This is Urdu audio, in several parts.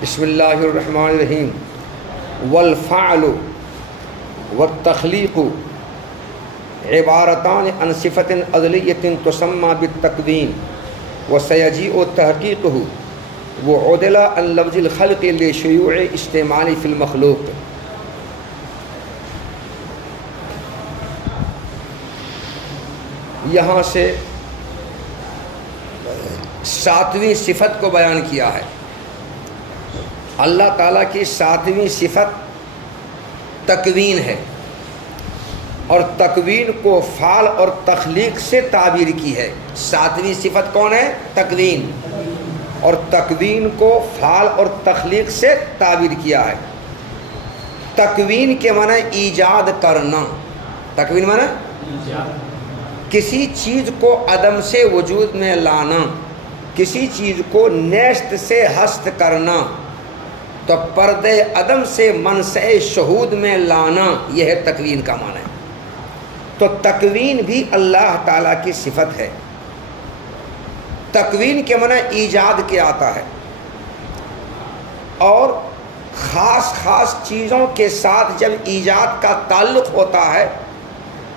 بسم اللہ الرحمن الرحیم والفعل والتخلیق عبارتان عن صفت ازلیۃ تسمى بالتکوین وسیجیء تحقیقہ وعدل عن لفظ الخلق لشیوع استعمال فی المخلوق۔ یہاں سے ساتویں صفت کو بیان کیا ہے۔ اللہ تعالیٰ کی ساتویں صفت تکوین ہے، اور تکوین کو فعل اور تخلیق سے تعبیر کی ہے۔ ساتویں صفت کون ہے؟ تکوین، اور تکوین کو فعل اور تخلیق سے تعبیر کیا ہے۔ تکوین کے معنی ایجاد کرنا۔ تکوین معنی کسی چیز کو عدم سے وجود میں لانا، کسی چیز کو نیست سے ہست کرنا، تو پردے عدم سے منشأ شہود میں لانا، یہ ہے تکوین کا معنی۔ تو تکوین بھی اللہ تعالیٰ کی صفت ہے۔ تکوین کے معنی ایجاد کے آتا ہے، اور خاص خاص چیزوں کے ساتھ جب ایجاد کا تعلق ہوتا ہے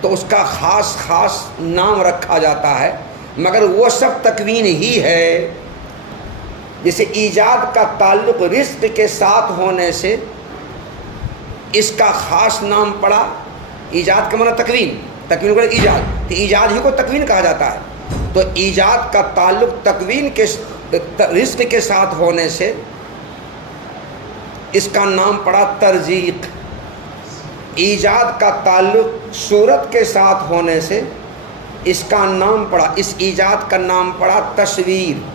تو اس کا خاص خاص نام رکھا جاتا ہے، مگر وہ سب تکوین ہی ہے۔ جیسے ایجاد کا تعلق رزق کے ساتھ ہونے سے اس کا خاص نام پڑا ایجاد کا معنی تکوین، تکوین کو ایجاد، تو ایجاد ہی کو تکوین کہا جاتا ہے۔ تو ایجاد کا تعلق تکوین کے رزق کے ساتھ ہونے سے اس کا نام پڑا ترزیق۔ ایجاد کا تعلق صورت کے ساتھ ہونے سے اس کا نام پڑا، اس ایجاد کا نام پڑا تصویر۔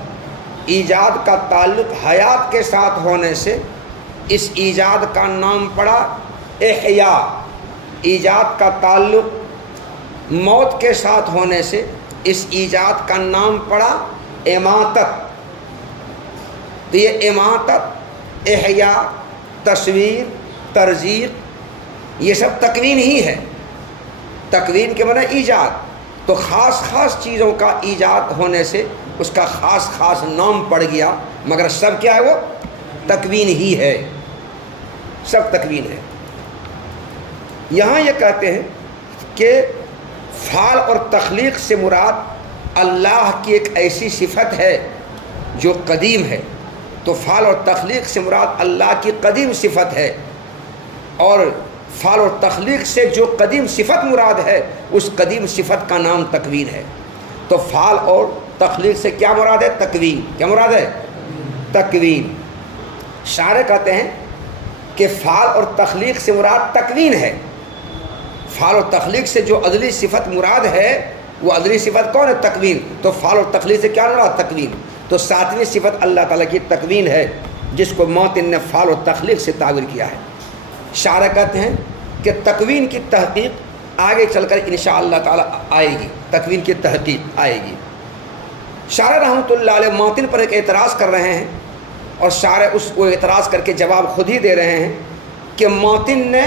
ایجاد کا تعلق حیات کے ساتھ ہونے سے اس ایجاد کا نام پڑا احیاء۔ ایجاد کا تعلق موت کے ساتھ ہونے سے اس ایجاد کا نام پڑا اماتت۔ تو یہ اماتت، احیاء، تصویر، ترزیق، یہ سب تکوین ہی ہے۔ تکوین کے معنی ایجاد۔ تو خاص خاص چیزوں کا ایجاد ہونے سے اس کا خاص خاص نام پڑ گیا، مگر سب کیا ہے؟ وہ تکوین ہی ہے، سب تکوین ہے۔ یہاں یہ کہتے ہیں کہ فعل اور تخلیق سے مراد اللہ کی ایک ایسی صفت ہے جو قدیم ہے۔ تو فعل اور تخلیق سے مراد اللہ کی قدیم صفت ہے، اور فعل اور تخلیق سے جو قدیم صفت مراد ہے اس قدیم صفت کا نام تکوین ہے۔ تو فعل اور تخلیق سے کیا مراد ہے؟ تکوین۔ کیا مراد ہے؟ تکوین۔ شاعر کہتے ہیں کہ فعل اور تخلیق سے مراد تکوین ہے۔ فعل اور تخلیق سے جو ازلی صفت مراد ہے وہ ازلی صفت کون ہے؟ تکوین۔ تو فعل اور تخلیق سے کیا مراد؟ تکوین۔ تو ساتویں صفت اللہ تعالیٰ کی تکوین ہے، جس کو موتن نے فعل اور تخلیق سے تعبیر کیا ہے۔ شاعر کہتے ہیں کہ تکوین کی تحقیق آگے چل کر انشاءاللہ تعالیٰ آئے گی، تکوین کی تحقیق آئے گی۔ شاعر رحمۃ اللہ علیہ موتن پر ایک اعتراض کر رہے ہیں، اور شاعر اس کو اعتراض کر کے جواب خود ہی دے رہے ہیں کہ موتن نے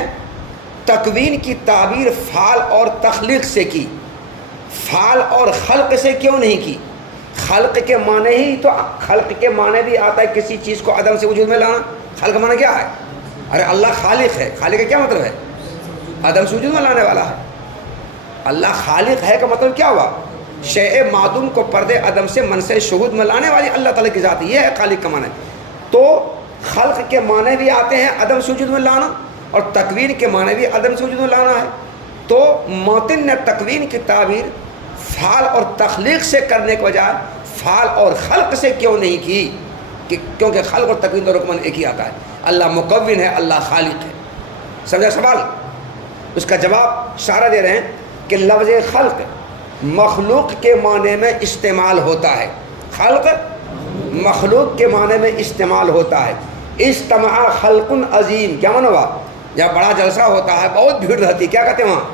تکوین کی تعبیر فعل اور تخلیق سے کی، فعل اور خلق سے کیوں نہیں کی؟ خلق کے معنی ہی تو، خلق کے معنی بھی آتا ہے کسی چیز کو عدم سے وجود میں لانا۔ خلق کا معنی کیا ہے؟ ارے اللہ خالق ہے، خالق کا کیا مطلب ہے؟ عدم سے وجود میں لانے والا ہے۔ اللہ خالق ہے کا مطلب کیا ہوا؟ شیء معدوم کو پردے عدم سے منشأ شہود میں لانے والی اللہ تعالیٰ کی ذات، یہ ہے خالق کا معنی۔ تو خلق کے معنی بھی آتے ہیں عدم سے وجود میں لانا، اور تکوین کے معنی بھی عدم سے وجود میں لانا ہے۔ تو موتن نے تکوین کی تعبیر فعل اور تخلیق سے کرنے کے بجائے فعل اور خلق سے کیوں نہیں کی؟ کیونکہ خلق اور تکوین دونوں کا معنی ایک ہی آتا ہے۔ اللہ مکون ہے، اللہ خالق ہے۔ سمجھا سوال؟ اس کا جواب شاعر دے رہے ہیں کہ لفظ خلق مخلوق کے معنی میں استعمال ہوتا ہے۔ خلق مخلوق کے معنی میں استعمال ہوتا ہے۔ اجتمع خلق عظیم، کیا معنی ہوا؟ جب بڑا جلسہ ہوتا ہے، بہت بھیڑ رہتی، کیا کہتے ہیں وہاں؟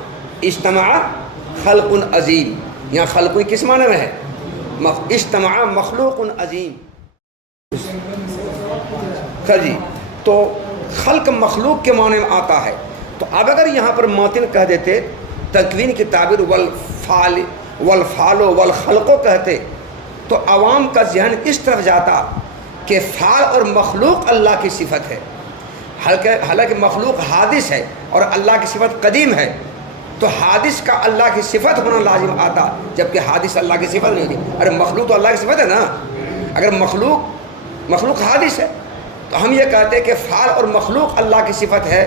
اجتمع خلق عظیم۔ یہاں خلق کس معنی میں ہے؟ اجتمع مخلوق عظیم۔ جی، تو خلق مخلوق کے معنی میں آتا ہے۔ تو اب اگر یہاں پر موتن کہہ دیتے تکوین کی تعبیر والفعل والخلق کہتے تو عوام کا ذہن اس طرف جاتا کہ فعل اور مخلوق اللہ کی صفت ہے، حالانکہ مخلوق حادث ہے اور اللہ کی صفت قدیم ہے، تو حادث کا اللہ کی صفت ہونا لازم آتا، جبکہ حادث اللہ کی صفت نہیں ہوتی۔ ارے مخلوق تو اللہ کی صفت ہے نا، اگر مخلوق حادث ہے تو ہم یہ کہتے ہیں کہ فعل اور مخلوق اللہ کی صفت ہے،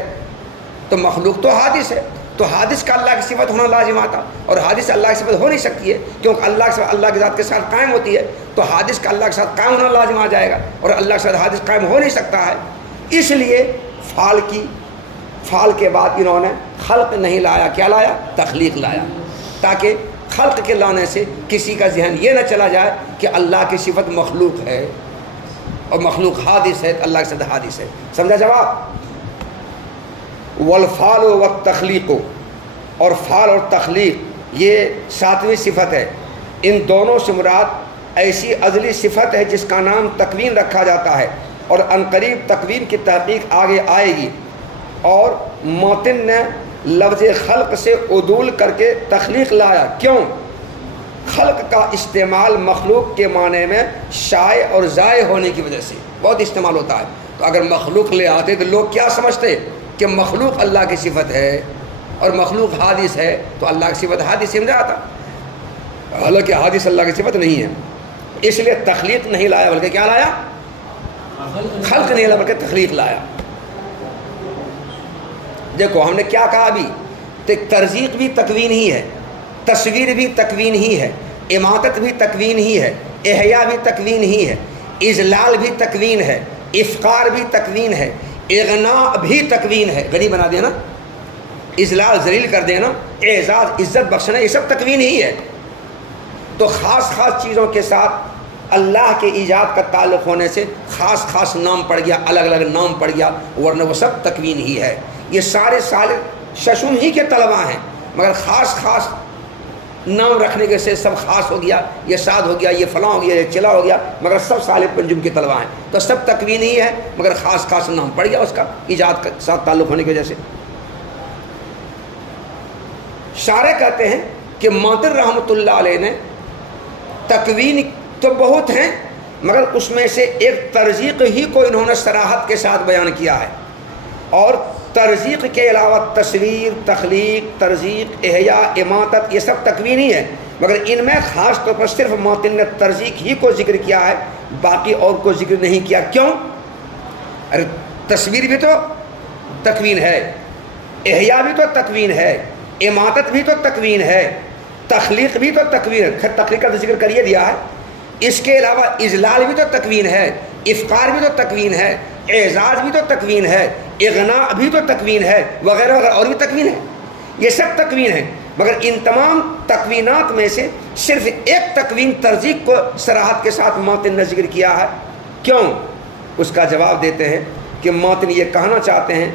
تو مخلوق تو حادث ہے، تو حادث کا اللہ کی صفت ہونا لازم آتا، اور حادث اللہ کی صفت ہو نہیں سکتی ہے کیونکہ اللہ کی ذات کے ساتھ قائم ہوتی ہے، تو حادث کا اللہ کے ساتھ قائم ہونا لازم آ جائے گا، اور اللہ کے ساتھ حادث قائم ہو نہیں سکتا ہے۔ اس لیے فعل کے بعد انہوں نے خلق نہیں لایا، کیا لایا؟ تخلیق لایا، تاکہ خلق کے لانے سے کسی کا ذہن یہ نہ چلا جائے کہ اللہ کی صفت مخلوق ہے اور مخلوق حادث ہے، اللہ کے ساتھ حادث ہے۔ سمجھا جواب؟ والفعل والتخلیق، اور فعل اور تخلیق یہ 7ویں صفت ہے۔ ان دونوں سے مراد ایسی ازلی صفت ہے جس کا نام تکوین رکھا جاتا ہے، اور عنقریب تکوین کی تحقیق آگے آئے گی۔ اور موتن نے لفظ خلق سے عدول کر کے تخلیق لایا، کیوں؟ خلق کا استعمال مخلوق کے معنی میں شائع اور ضائع ہونے کی وجہ سے بہت استعمال ہوتا ہے، تو اگر مخلوق لے آتے تو لوگ کیا سمجھتے کہ مخلوق اللہ کی صفت ہے اور مخلوق حادث ہے، تو اللہ کی صفت حادث سمجھا آتا، حالانکہ حادث اللہ کی صفت نہیں ہے۔ اس لیے تخلیق نہیں لایا بلکہ کیا لایا؟ خلق نہیں لایا بلکہ تخلیق لایا۔ دیکھو ہم نے کیا کہا ابھی، تو ترزیق بھی تکوین ہی ہے، تصویر بھی تکوین ہی ہے، اماتت بھی تکوین ہی ہے، احیاء بھی تکوین ہی ہے، اذلال بھی تکوین ہے، افقار بھی تکوین ہے، اغناء بھی تکوین ہے، غنی بنا دینا، اذلال ذلیل کر دینا، اعزاز عزت بخشنا، یہ سب تکوین ہی ہے۔ تو خاص چیزوں کے ساتھ اللہ کے ایجاد کا تعلق ہونے سے خاص نام پڑ گیا، الگ الگ نام پڑ گیا، ورنہ وہ سب تکوین ہی ہے۔ یہ سارے ششم ہی کے طلباء ہیں، مگر خاص نام رکھنے کے سے سب خاص ہو گیا، یہ سعد ہو گیا، یہ فلاں ہو گیا، یہ چلا ہو گیا، مگر سب صالح پنجم کے طلباء ہیں، تو سب تکوین ہی ہے، مگر خاص نام پڑ گیا اس کا ایجاد کے ساتھ تعلق ہونے کی وجہ سے۔ شارح کہتے ہیں کہ ماطر رحمۃ اللہ علیہ نے تکوین تو بہت ہیں، مگر اس میں سے ایک ترزیق ہی کو انہوں نے صراحت کے ساتھ بیان کیا ہے، اور ترزیق کے علاوہ تصویر، تخلیق، ترزیق، احیاء، اماتت یہ سب تکوین ہی ہے، مگر ان میں خاص طور پر صرف ماتن نے ترزیق ہی کو ذکر کیا ہے، باقی اور کو ذکر نہیں کیا۔ کیوں؟ ارے تصویر بھی تو تکوین ہے، احیاء بھی تو تکوین ہے، اماتت بھی تو تکوین ہے، تخلیق بھی تو تکوین ہے، تخلیق کا ذکر کریے دیا ہے، اس کے علاوہ اذلال بھی تو تکوین ہے، افقار بھی تو تکوین ہے، اعزاز بھی تو تکوین ہے، اغناء بھی تو تکوین ہے، وغیرہ وغیرہ اور بھی تکوین ہے، یہ سب تکوین ہے، مگر ان تمام تکوینات میں سے صرف ایک تکوین ترزیق کو صراحت کے ساتھ ماتن نے ذکر کیا ہے۔ کیوں؟ اس کا جواب دیتے ہیں کہ ماتن یہ کہنا چاہتے ہیں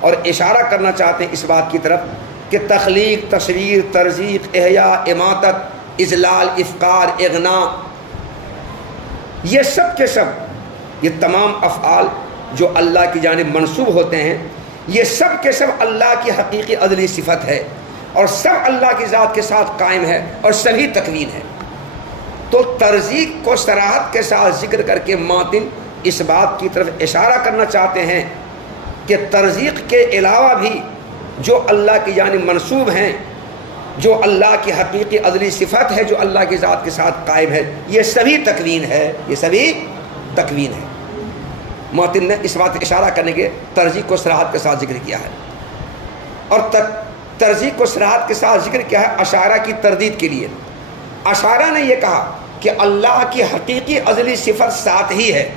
اور اشارہ کرنا چاہتے ہیں اس بات کی طرف کہ تخلیق، تصویر، ترزیق، احیاء، اماتت، اذلال، افقار، اغناء، یہ سب کے سب یہ تمام افعال جو اللہ کی جانب منسوب ہوتے ہیں، یہ سب کے سب اللہ کی حقیقی ازلی صفت ہے، اور سب اللہ کی ذات کے ساتھ قائم ہے، اور سبھی تکوین ہے۔ تو ترزیق کو صراحت کے ساتھ ذکر کر کے ماتن اس بات کی طرف اشارہ کرنا چاہتے ہیں کہ ترزیق کے علاوہ بھی جو اللہ کی جانب منسوب ہیں، جو اللہ کی حقیقی ازلی صفت ہے، جو اللہ کی ذات کے ساتھ قائم ہے، یہ سبھی تکوین ہے، یہ سبھی تکوین ہے۔ ماتن نے اس بات اشارہ کرنے کے ترزیق کو صراحت کے ساتھ ذکر کیا ہے، اور ترزیق کو صراحت کے ساتھ ذکر کیا ہے اشارہ کی تردید کے لیے۔ اشارہ نے یہ کہا کہ اللہ کی حقیقی ازلی صفت 7 ہی ہے،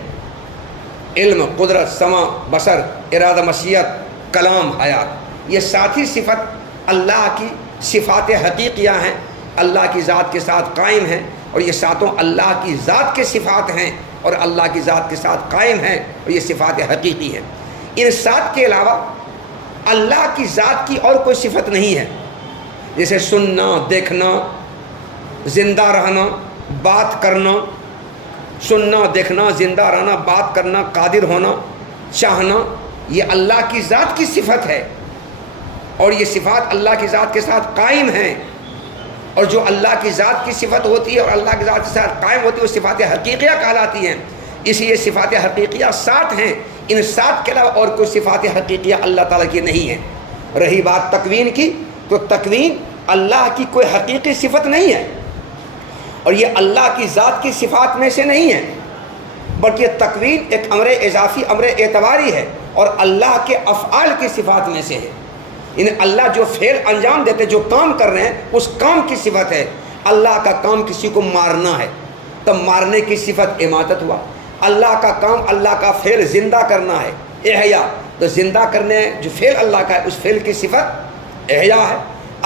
علم، قدرت، سمع، بصر، ارادہ، مشیت، کلام، حیات، یہ 7 ہی صفت اللہ کی صفات حقیقیہ ہیں، اللہ کی ذات کے ساتھ قائم ہیں، اور یہ 7 اللہ کی ذات کے صفات ہیں اور اللہ کی ذات کے ساتھ قائم ہیں، اور یہ صفات حقیقی ہیں۔ ان 7 کے علاوہ اللہ کی ذات کی اور کوئی صفت نہیں ہے، جیسے سننا، دیکھنا، زندہ رہنا، بات کرنا، سننا، دیکھنا، زندہ رہنا، بات کرنا، قادر ہونا، چاہنا، یہ اللہ کی ذات کی صفت ہے، اور یہ صفات اللہ کی ذات کے ساتھ قائم ہیں، اور جو اللہ کی ذات کی صفت ہوتی ہے اور اللہ کی ذات کے ساتھ قائم ہوتی ہے وہ صفات حقیقیہ کہلاتی ہیں۔ اس لیے صفات حقیقیہ 7 ہیں، ان 7 کے علاوہ اور کوئی صفات حقیقیہ اللہ تعالیٰ کی نہیں ہے۔ رہی بات تکوین کی، تو تکوین اللہ کی کوئی حقیقی صفت نہیں ہے، اور یہ اللہ کی ذات کی صفات میں سے نہیں ہے، بلکہ تکوین ایک امر اضافی، امر اعتباری ہے، اور اللہ کے افعال کی صفات میں سے ہے۔ یعنی اللہ جو فعل انجام دیتے، جو کام کر رہے ہیں، اس کام کی صفت ہے۔ اللہ کا کام کسی کو مارنا ہے، تب مارنے کی صفت اماتت ہوا۔ اللہ کا کام، اللہ کا فعل زندہ کرنا ہے، احیا، تو زندہ کرنے جو فعل اللہ کا ہے اس فعل کی صفت احیا ہے۔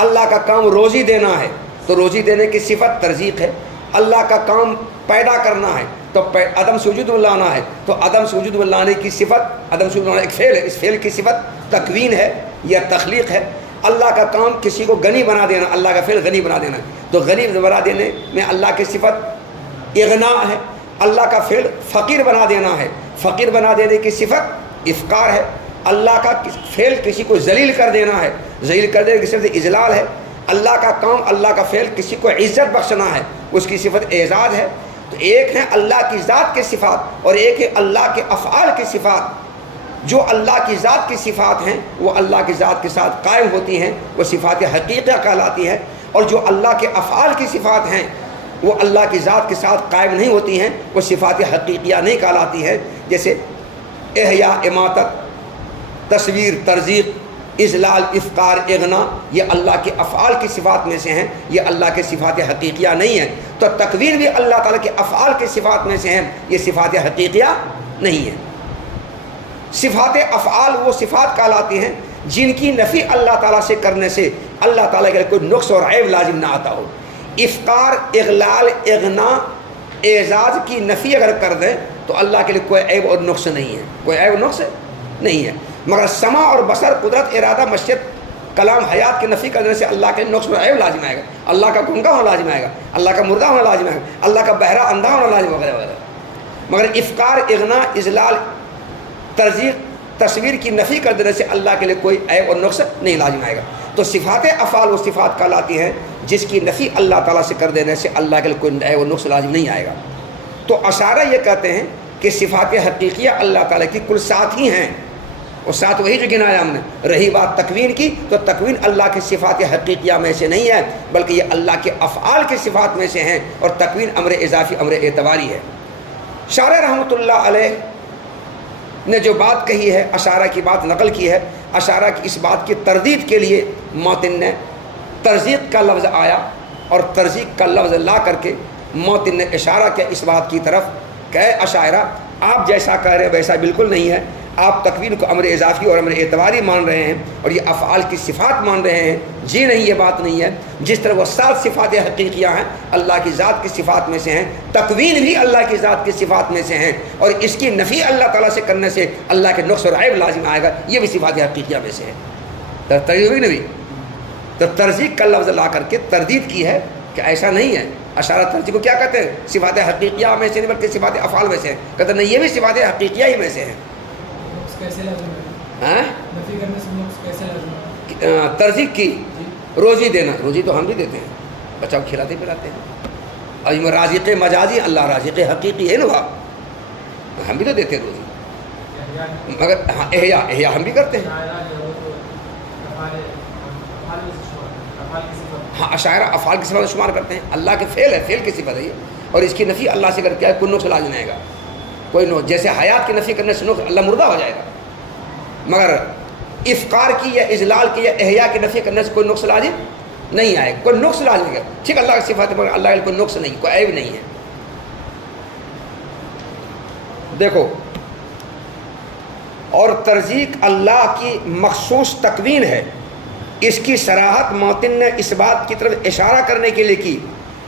اللہ کا کام روزی دینا ہے، تو روزی دینے کی صفت ترزیق ہے۔ اللہ کا کام پیدا کرنا ہے، تو عدم سے وجود میں لانا ہے، تو عدم سے وجود میں لانے کی صفت، عدم سے وجود میں لانا ایک فعل ہے، اس فعل کی صفت تکوین ہے یا تخلیق ہے۔ اللہ کا کام کسی کو غنی بنا دینا، اللہ کا فعل غنی بنا دینا ہے، تو غنی بنا دینے میں اللہ کی صفت اغنا ہے۔ اللہ کا فعل فقیر بنا دینا ہے، فقیر بنا دینے کی صفت افقار ہے۔ اللہ کا فعل کسی کو ذلیل کر دینا ہے، ذلیل کر دینے کی صفت اذلال ہے۔ اللہ کا کام، اللہ کا فعل کسی کو عزت بخشنا ہے، اس کی صفت اعزاز ہے۔ تو ایک ہے اللہ کی ذات کی صفات، اور ایک ہے اللہ کے افعال کی صفات۔ جو اللہ کی ذات کی صفات ہیں وہ اللہ کی ذات کے ساتھ قائم ہوتی ہیں، وہ صفات حقیقیہ کہلاتی ہیں، اور جو اللہ کے افعال کی صفات ہیں وہ اللہ کی ذات کے ساتھ قائم نہیں ہوتی ہیں، وہ صفات حقیقیہ نہیں کہلاتی ہیں۔ جیسے احیا، اماتت، تصویر، ترزیق، اذلال، افقار، اغنا، یہ اللہ کے افعال کی صفات میں سے ہیں، یہ اللہ کے صفات حقیقیہ نہیں ہیں۔ تو تکوین بھی اللہ تعالیٰ کے افعال کی صفات میں سے ہیں، یہ صفات حقیقیہ نہیں ہیں۔ صفات افعال وہ صفات کہلاتی ہیں جن کی نفی اللہ تعالیٰ سے کرنے سے اللہ تعالیٰ کے لیے کوئی نقص اور عیب لازم نہ آتا ہو۔ افقار، اغلال، اغنا، اعزاز کی نفی اگر کر دیں تو اللہ کے لیے کوئی عیب اور نقص نہیں ہے، کوئی عیب نقص نہیں ہے۔ مگر سمع اور بصر، قدرت، ارادہ، مشیت، کلام، حیات کی نفی کرنے سے اللہ کے نقص اور عیب لازم آئے گا۔ اللہ کا گنگا ہونا لازم آئے گا، اللہ کا مردہ ہونا لازم آئے گا، اللہ کا بہرا اندھا ہونا لازم وغیرہ وغیرہ۔ مگر افقار، اغنا، اذلال، ترزیق، تصویر کی نفی کر دینے سے اللہ کے لیے کوئی عیب اور نقص نہیں لازم آئے گا۔ تو صفات افعال وہ صفات کہلاتی ہیں جس کی نفی اللہ تعالیٰ سے کر دینے سے اللہ کے لیے کوئی عیب اور نقص لازم نہیں آئے گا۔ تو اشارہ یہ کہتے ہیں کہ صفات حقیقیہ اللہ تعالیٰ کی کل 7 ہی ہیں، اور 7 وہی جو گنایا ہم نے۔ رہی بات تکوین کی، تو تکوین اللہ کی صفات حقیقیہ میں سے نہیں ہے، بلکہ یہ اللہ کے افعال کی صفات میں سے ہیں، اور تکوین امر اضافی، امر اعتباری ہے۔ شارح رحمۃ اللہ علیہ نے جو بات کہی ہے، اشارہ کی بات نقل کی ہے، اشارہ کی اس بات کی تردید کے لیے موتن نے ترزیق کا لفظ آیا، اور ترزیق کا لفظ لا کر کے موتن نے اشارہ کیا اس بات کی طرف کہ اے اشاعرہ، آپ جیسا کہہ رہے ہیں ویسا بالکل نہیں ہے۔ آپ تکوین کو امر اضافی اور امر اعتباری مان رہے ہیں، اور یہ افعال کی صفات مان رہے ہیں۔ جی نہیں، یہ بات نہیں ہے۔ جس طرح وہ 7 صفات حقیقیہ ہیں اللہ کی ذات کی صفات میں سے ہیں، تکوین بھی اللہ کی ذات کی صفات میں سے ہیں، اور اس کی نفی اللہ تعالیٰ سے کرنے سے اللہ کے نقص اور عیب لازم آئے گا، یہ بھی صفات حقیقیہ میں سے ہے۔ تو ترزیق کا لفظ لا کر کے تردید کی ہے کہ ایسا نہیں ہے۔ اشارہ ترجیح کو کیا کہتے ہیں؟ صفات حقیقیہ میں سے نہیں بلکہ صفات افعال میں سے ہیں۔ کہتے ہیں نہیں، یہ بھی صفات حقیقیہ ہی میں سے ہیں۔ ترجیح کی روزی دینا، روزی تو ہم بھی دیتے ہیں، بچہ کو کھلاتے پلاتے ہیں، اور رازق مجازی، اللہ رازق حقیقی ہے نا، ہم بھی تو دیتے ہیں روزی، مگر احیا ہم بھی کرتے ہیں۔ ہاں، اشاعرہ افعال کی صفت شمار کرتے ہیں، اللہ کے فعل ہے، فعل کی صفت ہے یہ، اور اس کی نفی اللہ سے کر کے کوئی نقص لازم آئے گا، کوئی نقص۔ جیسے حیات کی نفی کرنے سے نقص، اللہ مردہ ہو جائے گا، مگر افقار کی یا اذلال کی یا احیا کی نفی کرنے سے کوئی نقص لازم نہیں آئے، کوئی نقص لازم نہیں ہے۔ ٹھیک، اللہ کی صفت ہے مگر اللہ کے کوئی نقص نہیں، کوئی عیب نہیں ہے۔ دیکھو، اور ترزیق اللہ کی مخصوص تکوین ہے، اس کی صراحت موتن نے اس بات کی طرف اشارہ کرنے کے لیے کی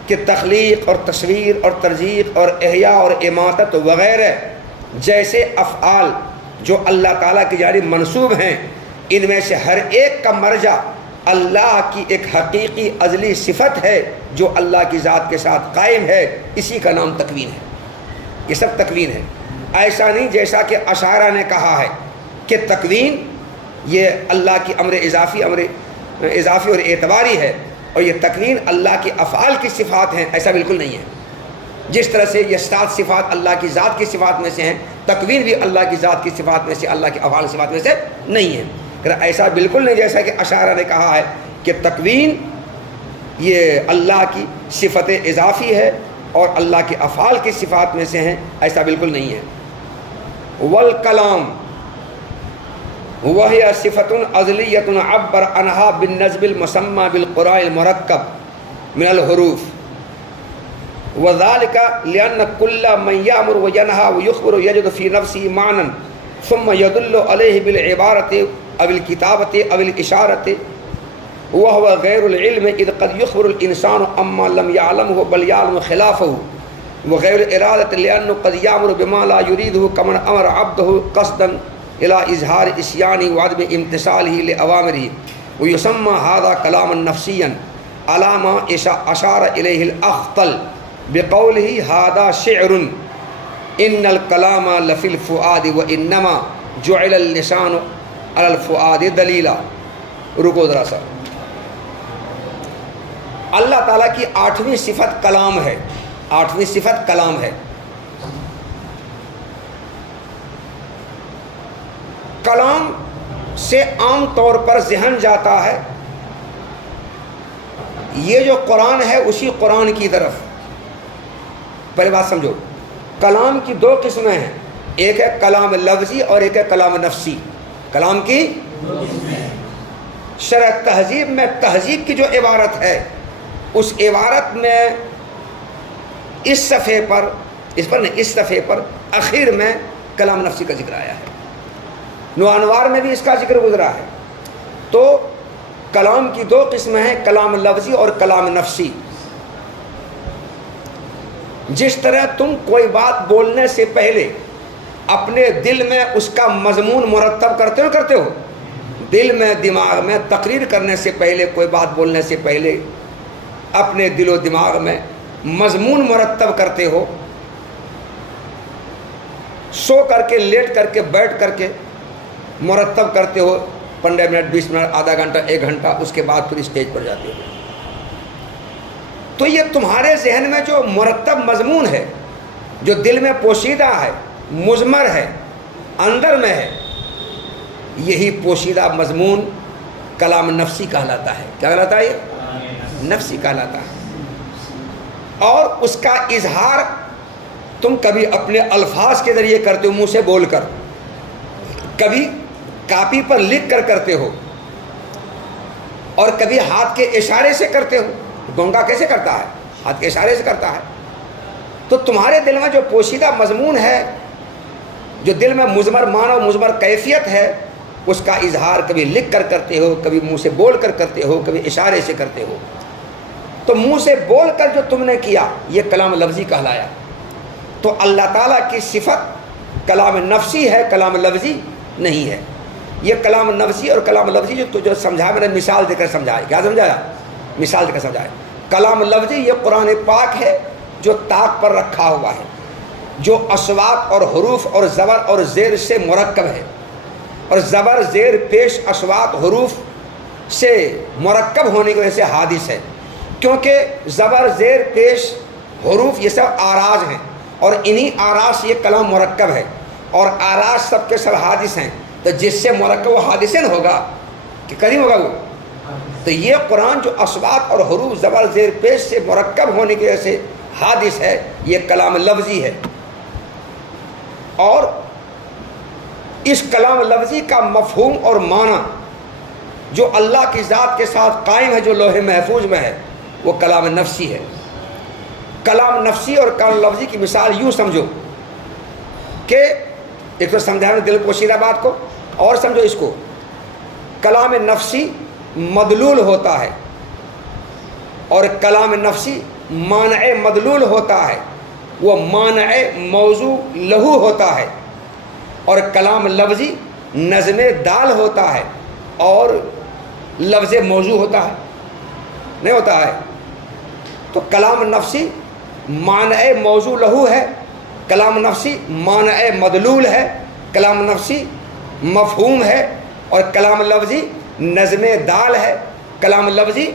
کہ تخلیق اور تصویر اور ترزیق اور احیا اور اماتت وغیرہ جیسے افعال جو اللہ تعالیٰ کی جانب منسوب ہیں، ان میں سے ہر ایک کا مرجع اللہ کی ایک حقیقی ازلی صفت ہے جو اللہ کی ذات کے ساتھ قائم ہے، اسی کا نام تکوین ہے۔ یہ سب تکوین ہے، ایسا نہیں جیسا کہ اشاعرہ نے کہا ہے کہ تکوین یہ اللہ کی امر اضافی اور اعتباری ہے، اور یہ تکوین اللہ کے افعال کی صفات ہیں، ایسا بالکل نہیں ہے۔ جس طرح سے یہ 7 صفات اللہ کی ذات کی صفات میں سے ہیں، تکوین بھی اللہ کی ذات کی صفات میں سے، اللہ کی افعال کی صفات میں سے نہیں ہے۔ ایسا بالکل نہیں جیسا کہ اشاعرہ نے کہا ہے کہ تکوین یہ اللہ کی صفت اضافی ہے اور اللہ کے افعال کی صفات میں سے ہیں، ایسا بالکل نہیں ہے۔ والکلام وہی صفت ازلیۃ عبر عنہا بالنظم المسمى بالقرآن المرکب من الحروف، وذلك لأن كل من يأمر وينهى ويخبر يجد في نفسه معنى ثم يدل عليه بالعبارة أو الكتابة أو الإشارة وهو غير العلم، إذ قد يخبر الإنسان أما لم يعلمه بل يعلم خلافه، وغير الإرادة لأنه قد يأمر بما لا يريده كمن أمر عبده قصدا إلى إظهار إسيانه وعدم امتثاله لأوامره، ويسمى هذا كلاما نفسيا على ما أشار إليه الأخطل بقوله هذا شعر إن الكلام لفي الفؤاد وإنما جعل اللسان على الفؤاد دلیلا۔ رکو ذرا سا، اللہ تعالیٰ کی 8ویں صفت کلام ہے، 8ویں صفت کلام ہے۔ کلام سے عام طور پر ذہن جاتا ہے یہ جو قرآن ہے اسی قرآن کی طرف۔ پہلے بات سمجھو، کلام کی 2 قسمیں ہیں، ایک ہے کلام لفظی اور ایک ہے کلام نفسی۔ کلام کی شرح تہذیب میں تہذیب کی جو عبارت ہے اس عبارت میں اس صفحے پر اس صفحے پر اخیر میں کلام نفسی کا ذکر آیا ہے، نوانوار میں بھی اس کا ذکر گزرا ہے۔ تو کلام کی 2 قسمیں ہیں، کلام لفظی اور کلام نفسی۔ جس طرح تم کوئی بات بولنے سے پہلے اپنے دل میں اس کا مضمون مرتب کرتے ہو، دل میں دماغ میں تقریر کرنے سے پہلے، کوئی بات بولنے سے پہلے اپنے دل و دماغ میں مضمون مرتب کرتے ہو، سو کر کے، لیٹ کر کے، بیٹھ کر کے مرتب کرتے ہو، 15 منٹ 20 منٹ آدھا گھنٹہ 1 گھنٹہ، اس کے بعد پھر اسٹیج پر جاتے ہو۔ تو یہ تمہارے ذہن میں جو مرتب مضمون ہے، جو دل میں پوشیدہ ہے، مضمر ہے، اندر میں ہے، یہی پوشیدہ مضمون کلام نفسی کہلاتا ہے۔ کیا کہلاتا ہے؟ یہ نفسی کہلاتا ہے۔ اور اس کا اظہار تم کبھی اپنے الفاظ کے ذریعے کرتے ہو، منہ سے بول کر، کبھی کاپی پر لکھ کر کرتے ہو، اور کبھی ہاتھ کے اشارے سے کرتے ہو۔ گونگا کیسے کرتا ہے؟ ہاتھ کے اشارے سے کرتا ہے۔ تو تمہارے دل میں جو پوشیدہ مضمون ہے، جو دل میں مضمر معنی و مضمر کیفیت ہے، اس کا اظہار کبھی لکھ کر کرتے ہو، کبھی منہ سے بول کر کرتے ہو، کبھی اشارے سے کرتے ہو۔ تو منہ سے بول کر جو تم نے کیا یہ کلام لفظی کہلایا۔ تو اللہ تعالیٰ کی صفت کلام نفسی ہے، کلام لفظی نہیں ہے۔ یہ کلام نفسی اور کلام لفظی جو سمجھا، میں نے مثال دے کر سمجھایا۔ کیا سمجھایا؟ مثال دے کر سمجھایا۔ کلام لفظی یہ قرآن پاک ہے جو طاق پر رکھا ہوا ہے، جو اصوات اور حروف اور زبر اور زیر سے مرکب ہے، اور زبر زیر پیش اصوات حروف سے مرکب ہونے کی وجہ سے حادث ہے، کیونکہ زبر زیر پیش حروف یہ سب آراز ہیں، اور انہی آراز سے یہ کلام مرکب ہے، اور آراز سب کے سب حادث ہیں۔ تو جس سے مرکب وہ حادثن ہوگا کہ کریم ہوگا وہ۔ تو یہ قرآن جو اصوات اور حروف زبر زیر پیش سے مرکب ہونے کی وجہ سے حادث ہے، یہ کلام لفظی ہے۔ اور اس کلام لفظی کا مفہوم اور معنی جو اللہ کی ذات کے ساتھ قائم ہے، جو لوح محفوظ میں ہے، وہ کلام نفسی ہے۔ کلام نفسی اور کلام لفظی کی مثال یوں سمجھو کہ ایک تو سمجھانا دل پوشیدہ بات کو، اور سمجھو اس کو، کلام نفسی مدلول ہوتا ہے اور کلام نفسی مانع مدلول ہوتا ہے، وہ مانع موضوع لہو ہوتا ہے، اور کلام لفظی نظم دال ہوتا ہے اور لفظ موضوع ہوتا ہے، نہیں ہوتا ہے۔ تو کلام نفسی مانع موضوع لہو ہے، کلام نفسی مانع مدلول ہے، کلام نفسی مفہوم ہے، اور کلام لفظی نظم دال ہے، کلام لفظی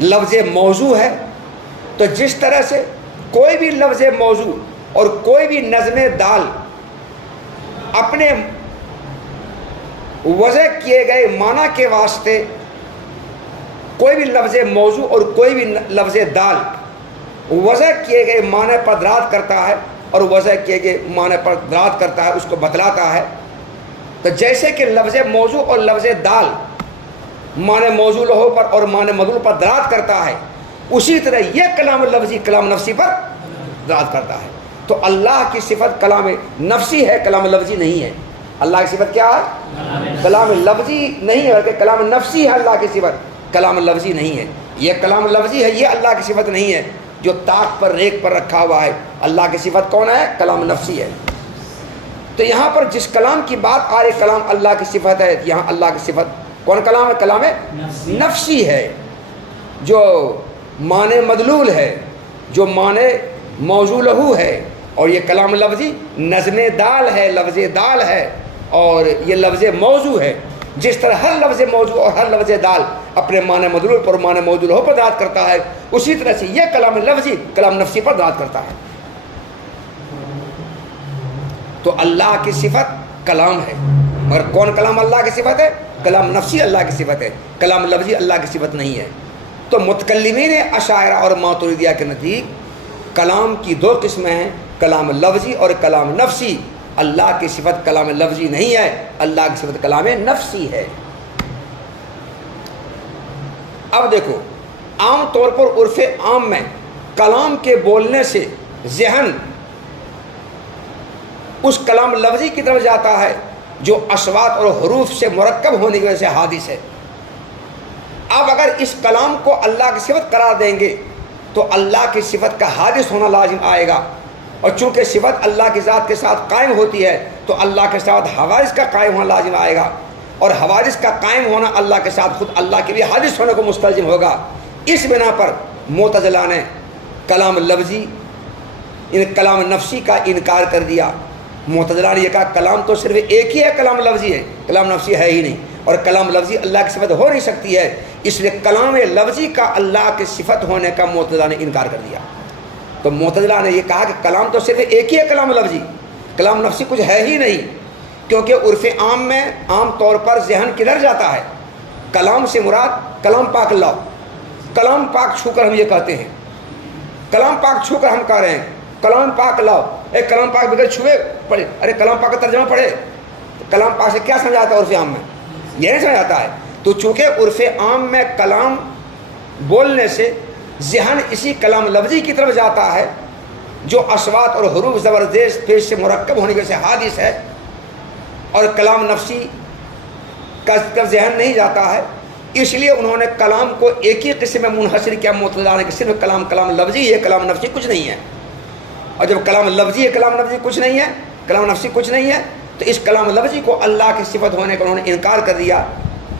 لفظ موضوع ہے۔ تو جس طرح سے کوئی بھی لفظ موضوع اور کوئی بھی نظم دال اپنے وضع کیے گئے معنی کے واسطے، کوئی بھی لفظ موضوع اور کوئی بھی لفظ دال وضع کیے گئے معنی پر دلالت کرتا ہے اور وضع کیے گئے معنی پر دلالت کرتا ہے، اس کو بتلاتا ہے۔ تو جیسے کہ لفظ موضوع اور لفظ دال معنی موضوع لہو پر اور معنی مدلول پر دلالت کرتا ہے، اسی طرح یہ کلام لفظی کلام نفسی پر دلالت کرتا ہے۔ تو اللہ کی صفت کلام نفسی ہے، کلام لفظی نہیں ہے۔ اللہ کی صفت کیا ہے؟ کلام لفظی نہیں ہے، بلکہ کلام نفسی ہے اللہ کی صفت، کلام لفظی نہیں ہے۔ یہ کلام لفظی ہے، یہ اللہ کی صفت نہیں ہے جو طاق پر ریک پر رکھا ہوا ہے۔ اللہ کی صفت کون ہے؟ کلام نفسی ہے۔ تو یہاں پر جس کلام کی بات آ رہی، کلام اللہ کی صفت ہے، یہاں اللہ کی صفت کون کلام ہے؟ کلام نفسی ہے، جو معنی مدلول ہے، جو معنی موضوع لہو ہے، اور یہ کلام لفظی نظم دال ہے، لفظ دال ہے، اور یہ لفظ موضوع ہے۔ جس طرح ہر لفظ موضوع اور ہر لفظ دال اپنے معنی مدلول پر معنی موضوع لہو پر دلالت کرتا ہے، اسی طرح سے یہ کلام لفظی کلام نفسی پر دلالت کرتا ہے۔ تو اللہ کی صفت کلام ہے، مگر کون کلام اللہ کی صفت ہے؟ کلام نفسی اللہ کی صفت ہے، کلام لفظی اللہ کی صفت نہیں ہے۔ تو متکلمین اشاعرہ اور ماتریدیہ کے نزدیک کلام کی دو قسمیں ہیں، کلام لفظی اور کلام نفسی۔ اللہ کی صفت کلام لفظی نہیں ہے، اللہ کی صفت کلام نفسی ہے۔ اب دیکھو، عام طور پر عرف عام میں کلام کے بولنے سے ذہن اس کلام لفظی کی طرف جاتا ہے جو اصوات اور حروف سے مرکب ہونے کی وجہ سے حادث ہے۔ اب اگر اس کلام کو اللہ کی صفت قرار دیں گے تو اللہ کی صفت کا حادث ہونا لازم آئے گا، اور چونکہ صفت اللہ کی ذات کے ساتھ قائم ہوتی ہے تو اللہ کے ساتھ حوادث کا قائم ہونا لازم آئے گا، اور حوادث کا قائم ہونا اللہ کے ساتھ خود اللہ کے بھی حادث ہونے کو مستلزم ہوگا۔ اس بنا پر معتزلہ نے کلام لفظی کلام نفسی کا انکار کر دیا۔ معتزلہ نے یہ کہا کلام تو صرف ایک ہی ہے، کلام لفظی ہے، کلام نفسی ہے ہی نہیں، اور کلام لفظی اللہ کی صفت ہو نہیں سکتی ہے، اس لیے کلام لفظی کا اللہ کی صفت ہونے کا معتزلہ نے انکار کر دیا۔ تو معتزلہ نے یہ کہا کہ کلام تو صرف ایک ہی ہے، کلام لفظی، کلام نفسی کچھ ہے ہی نہیں، کیونکہ عرف عام میں عام طور پر ذہن کدھر جاتا ہے؟ کلام سے مراد کلام پاک لاؤ، کلام پاک چھو کر ہم یہ کہتے ہیں، کلام پاک چھو کر ہم کہہ رہے ہیں کلام پاک لاؤ، ایک کلام پاک بغیر چھوئے پڑھے، ارے کلام پاک کا ترجمہ پڑھے، کلام پاک سے کیا سمجھاتا ہے عرف عام میں؟ یہ نہیں سمجھاتا ہے۔ تو چونکہ عرف عام میں کلام بولنے سے ذہن اسی کلام لفظی کی طرف جاتا ہے جو اصوات اور حروف زبردست پیش سے مرکب ہونے کی وجہ سے حادث ہے، اور کلام نفسی کا ذہن نہیں جاتا ہے، اس لیے انہوں نے کلام کو ایک ہی قسم میں منحصر کیا معتزلہ نے کہ صرف کلام لفظی ہے، کلام نفسی کچھ نہیں ہے۔ اور جب کلام لفظی ہے، کلام نفسی کچھ نہیں ہے، کلام نفسی کچھ نہیں ہے، تو اس کلام لفظی کو اللہ کی صفت ہونے کا انہوں نے انکار کر دیا،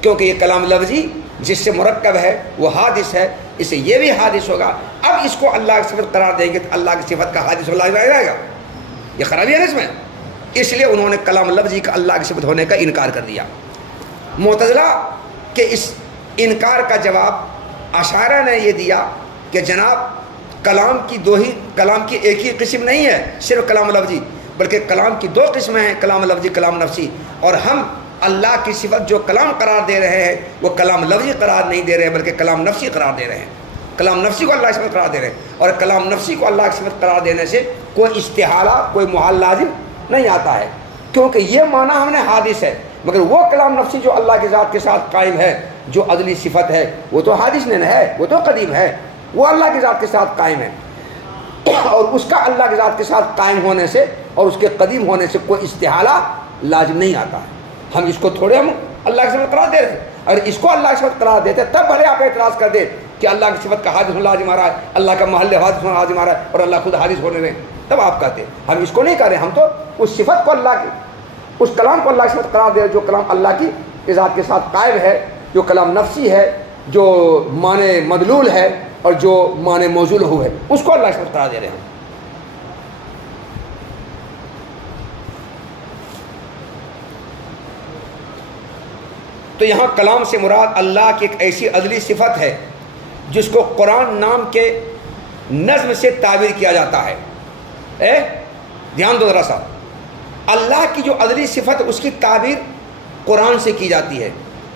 کیونکہ یہ کلام لفظی جس سے مرکب ہے وہ حادث ہے، اس سے یہ بھی حادث ہوگا۔ اب اس کو اللہ کی صفت قرار دیں گے تو اللہ کی صفت کا حادث اللہ رہے گا، یہ خرابی ہے نا اس میں۔ اس لیے انہوں نے کلام لفظی کا اللہ کی صفت ہونے کا انکار کر دیا۔ معتزلہ کے اس انکار کا جواب اشاعرہ نے یہ دیا کہ جناب کلام کی ایک ہی قسم نہیں ہے صرف کلام لفظی، بلکہ کلام کی دو قسمیں ہیں، کلام لفظی کلام نفسی، اور ہم اللہ کی صفت جو کلام قرار دے رہے ہیں وہ کلام لفظی قرار نہیں دے رہے ہیں بلکہ کلام نفسی قرار دے رہے ہیں۔ کلام نفسی کو اللہ کی صفت قرار دے رہے ہیں، اور کلام نفسی کو اللہ کی صفت قرار دینے سے کوئی استحالہ کوئی محال لازم نہیں آتا ہے، کیونکہ یہ معنی ہم نے حادث ہے، مگر وہ کلام نفسی جو اللہ کی ذات کے ساتھ قائم ہے، جو ازلی صفت ہے، وہ تو حادث نہیں ہے، وہ تو قدیم ہے، وہ اللہ کی ذات کے ساتھ قائم ہے، اور اس کا اللہ کی ذات کے ساتھ قائم ہونے سے اور اس کے قدیم ہونے سے کوئی استحالہ لازم نہیں آتا ہے۔ ہم اس کو تھوڑے ہم اللہ کی صفت قرار دے رہے ہیں، اگر اس کو اللہ کی صفت قرار دیتے تب بھلے آپ اعتراض کر دیں کہ اللہ کی صفت کا حادث ہونا لازم آ رہا ہے، اللہ کا محل حادث ہونا لازم آ رہا ہے، اور اللہ خود حادث ہونے رہے، تب آپ کہتے ہیں۔ ہم اس کو نہیں کہہ رہے، ہم تو اس صفت کو اللہ کی، اس کلام کو اللہ کی صفت قرار دے رہے جو کلام اللہ کی ذات کے ساتھ قائم ہے، جو کلام نفسی ہے، جو معنی مدلول ہے اور جو معنی موضوع ہو ہے، اس کو اللہ کی صفت قرار دے رہے ہیں۔ تو یہاں کلام سے مراد اللہ کی ایک ایسی ازلی صفت ہے جس کو قرآن نام کے نظم سے تعبیر کیا جاتا ہے. دھیان دو ذرا سا, اللہ کی جو ازلی صفت ہے اس کی تعبیر قرآن سے کی جاتی ہے.